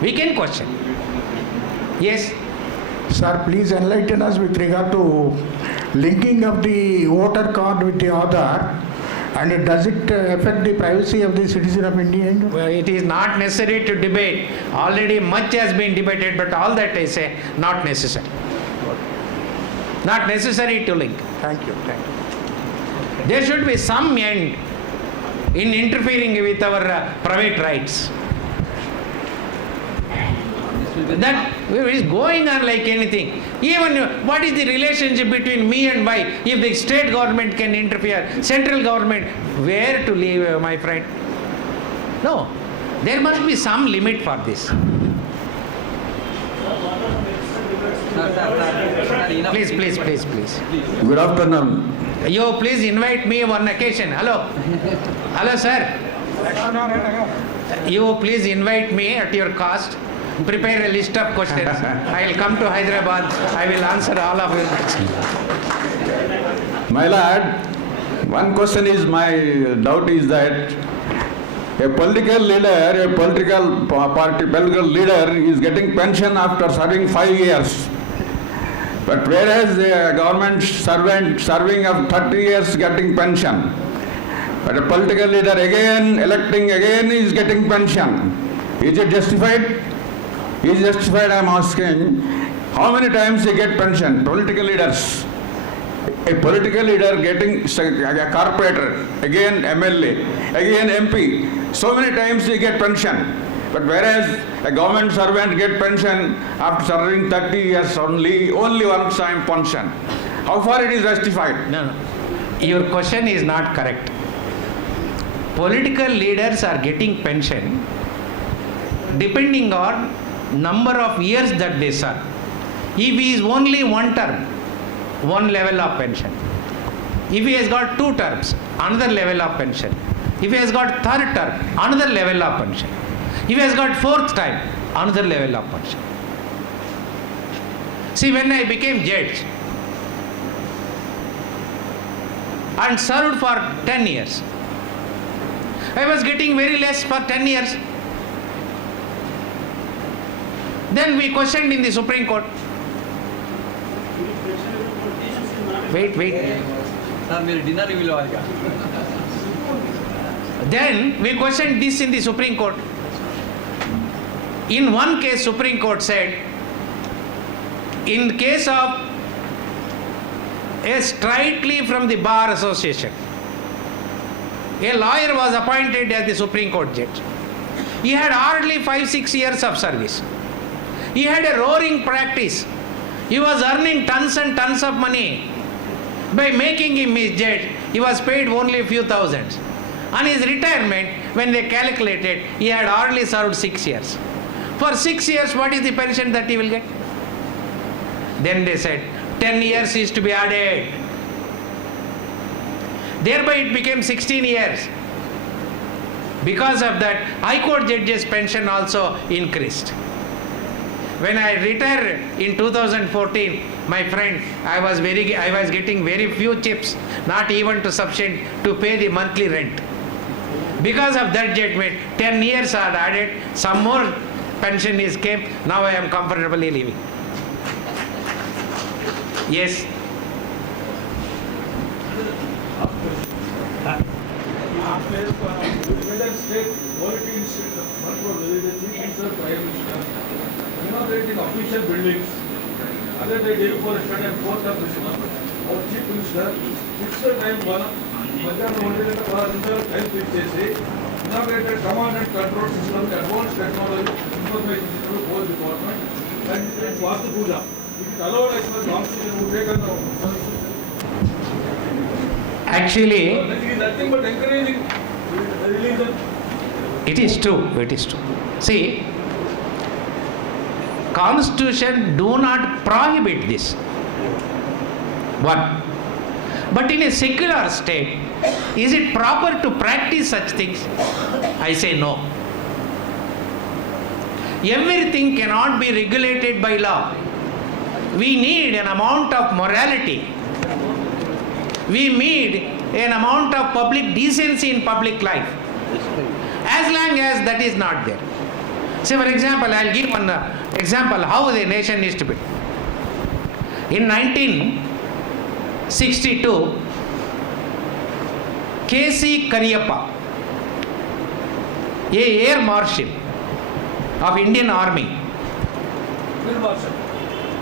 We can question. Yes. Sir, please enlighten us with regard to linking of the voter card with the Aadhaar, and does it affect the privacy of the citizen of India? Well, it is not necessary to debate. Already much has been debated, but all that I say, not necessary. Not necessary to link. Thank you. Thank you. There should be some end in interfering with our private rights. That is going on like anything. Even what is the relationship between me and my, if the state government can interfere, central government, where to live, my friend? No, there must be some limit for this. Please. Good afternoon. You please invite me on occasion. Hello. Hello, sir. You please invite me at your cost. Prepare a list of questions. I will come to Hyderabad. I will answer all of your questions. My lad, one question is, my doubt is that a political leader, a political party, political leader is getting pension after serving 5 years. But whereas a government servant serving of 30 years getting pension, but a political leader again electing again is getting pension. Is it justified? Is justified, I am asking. How many times they get pension? Political leaders. A political leader getting a corporator, again MLA, again MP. So many times they get pension. But whereas a government servant get pension after serving 30 years only one time pension. How far it is justified? No. Your question is not correct. Political leaders are getting pension depending on number of years that they serve. If he is only one term, one level of pension. If he has got 2 terms, another level of pension. If he has got 3rd term, another level of pension. If he has got 4th time, another level of pension. See, when I became judge and served for 10 years, I was getting very less for 10 years. Then we questioned in the Supreme Court. Wait. Then we questioned this in the Supreme Court. In one case, Supreme Court said, in case of a straightly from the Bar Association, a lawyer was appointed as the Supreme Court judge. He had hardly 5-6 years of service. He had a roaring practice. He was earning tons and tons of money. By making him his judge, he was paid only a few thousands. On his retirement, when they calculated, he had hardly served 6 years. For 6 years, what is the pension that he will get? Then they said, 10 years is to be added. Thereby it became 16 years. Because of that, High Court judges' pension also increased. When I retired in 2014, my friend, I was getting very few chips, not even to sufficient to pay the monthly rent. Because of that judgment, 10 years are added, some more pension is came, now I am comfortably living. Yes. Whether state quality institute, whether the chief minister, prime minister, inaugurating official buildings, other day day before study and 4th of this month, our chief minister, 6th time one, Madhyana time fix chesi, inaugurated command and control system, advanced technology, information system, whole department, and Vastu Puja. It is allowed as per constitution to take on Actually, nothing but encouraging religion. it is true. See, Constitution do not prohibit this. One. But in a secular state, Is it proper to practice such things? I say no. Everything cannot be regulated by law. We need an amount of morality. We need an amount of public decency in public life. As long as that is not there. Say for example, I'll give one example how the nation is to be. In 1962, K.C. Kariyappa, a air marshal of Indian Army,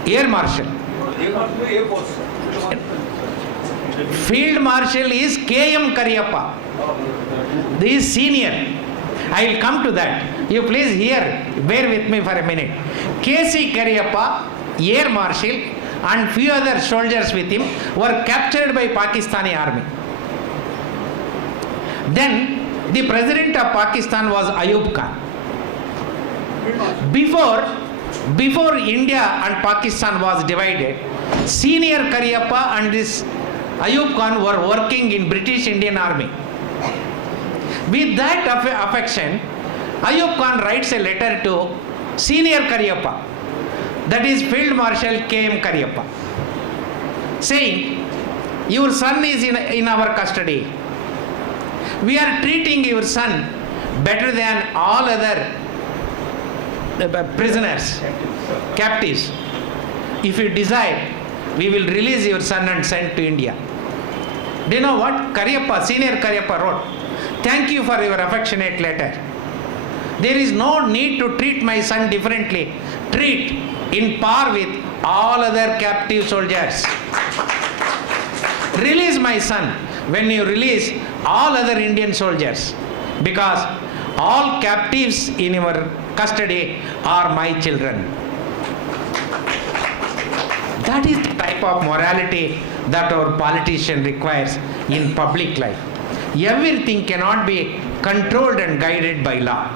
air marshal. Field Marshal is K.M. Kariyappa. This is senior. I will come to that. You please bear with me for a minute. K.C. Kariyappa, Air Marshal, and few other soldiers with him were captured by Pakistani army. Then the president of Pakistan was Ayub Khan. Before India and Pakistan was divided, senior Kariyappa and this Ayub Khan were working in British Indian Army. With that affection, Ayub Khan writes a letter to senior Kariyappa, that is Field Marshal K.M. Kariyappa, saying, your son is in our custody. We are treating your son better than all other prisoners, captives. If you desire, we will release your son and send to India. Do you know what senior Kariyappa wrote? Thank you for your affectionate letter. There is no need to treat my son differently. Treat in par with all other captive soldiers. Release my son when you release all other Indian soldiers, because all captives in your custody are my children. That is the type of morality that our politician requires in public life. Everything cannot be controlled and guided by law.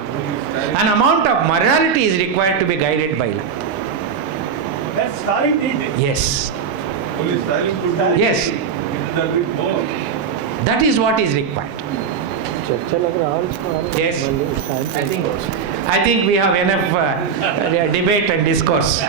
An amount of morality is required to be guided by law. That's Stalin did it. Yes. Only Stalin could have. Yes. It is a bit more. That is what is required. Yes. I think we have enough debate and discourse.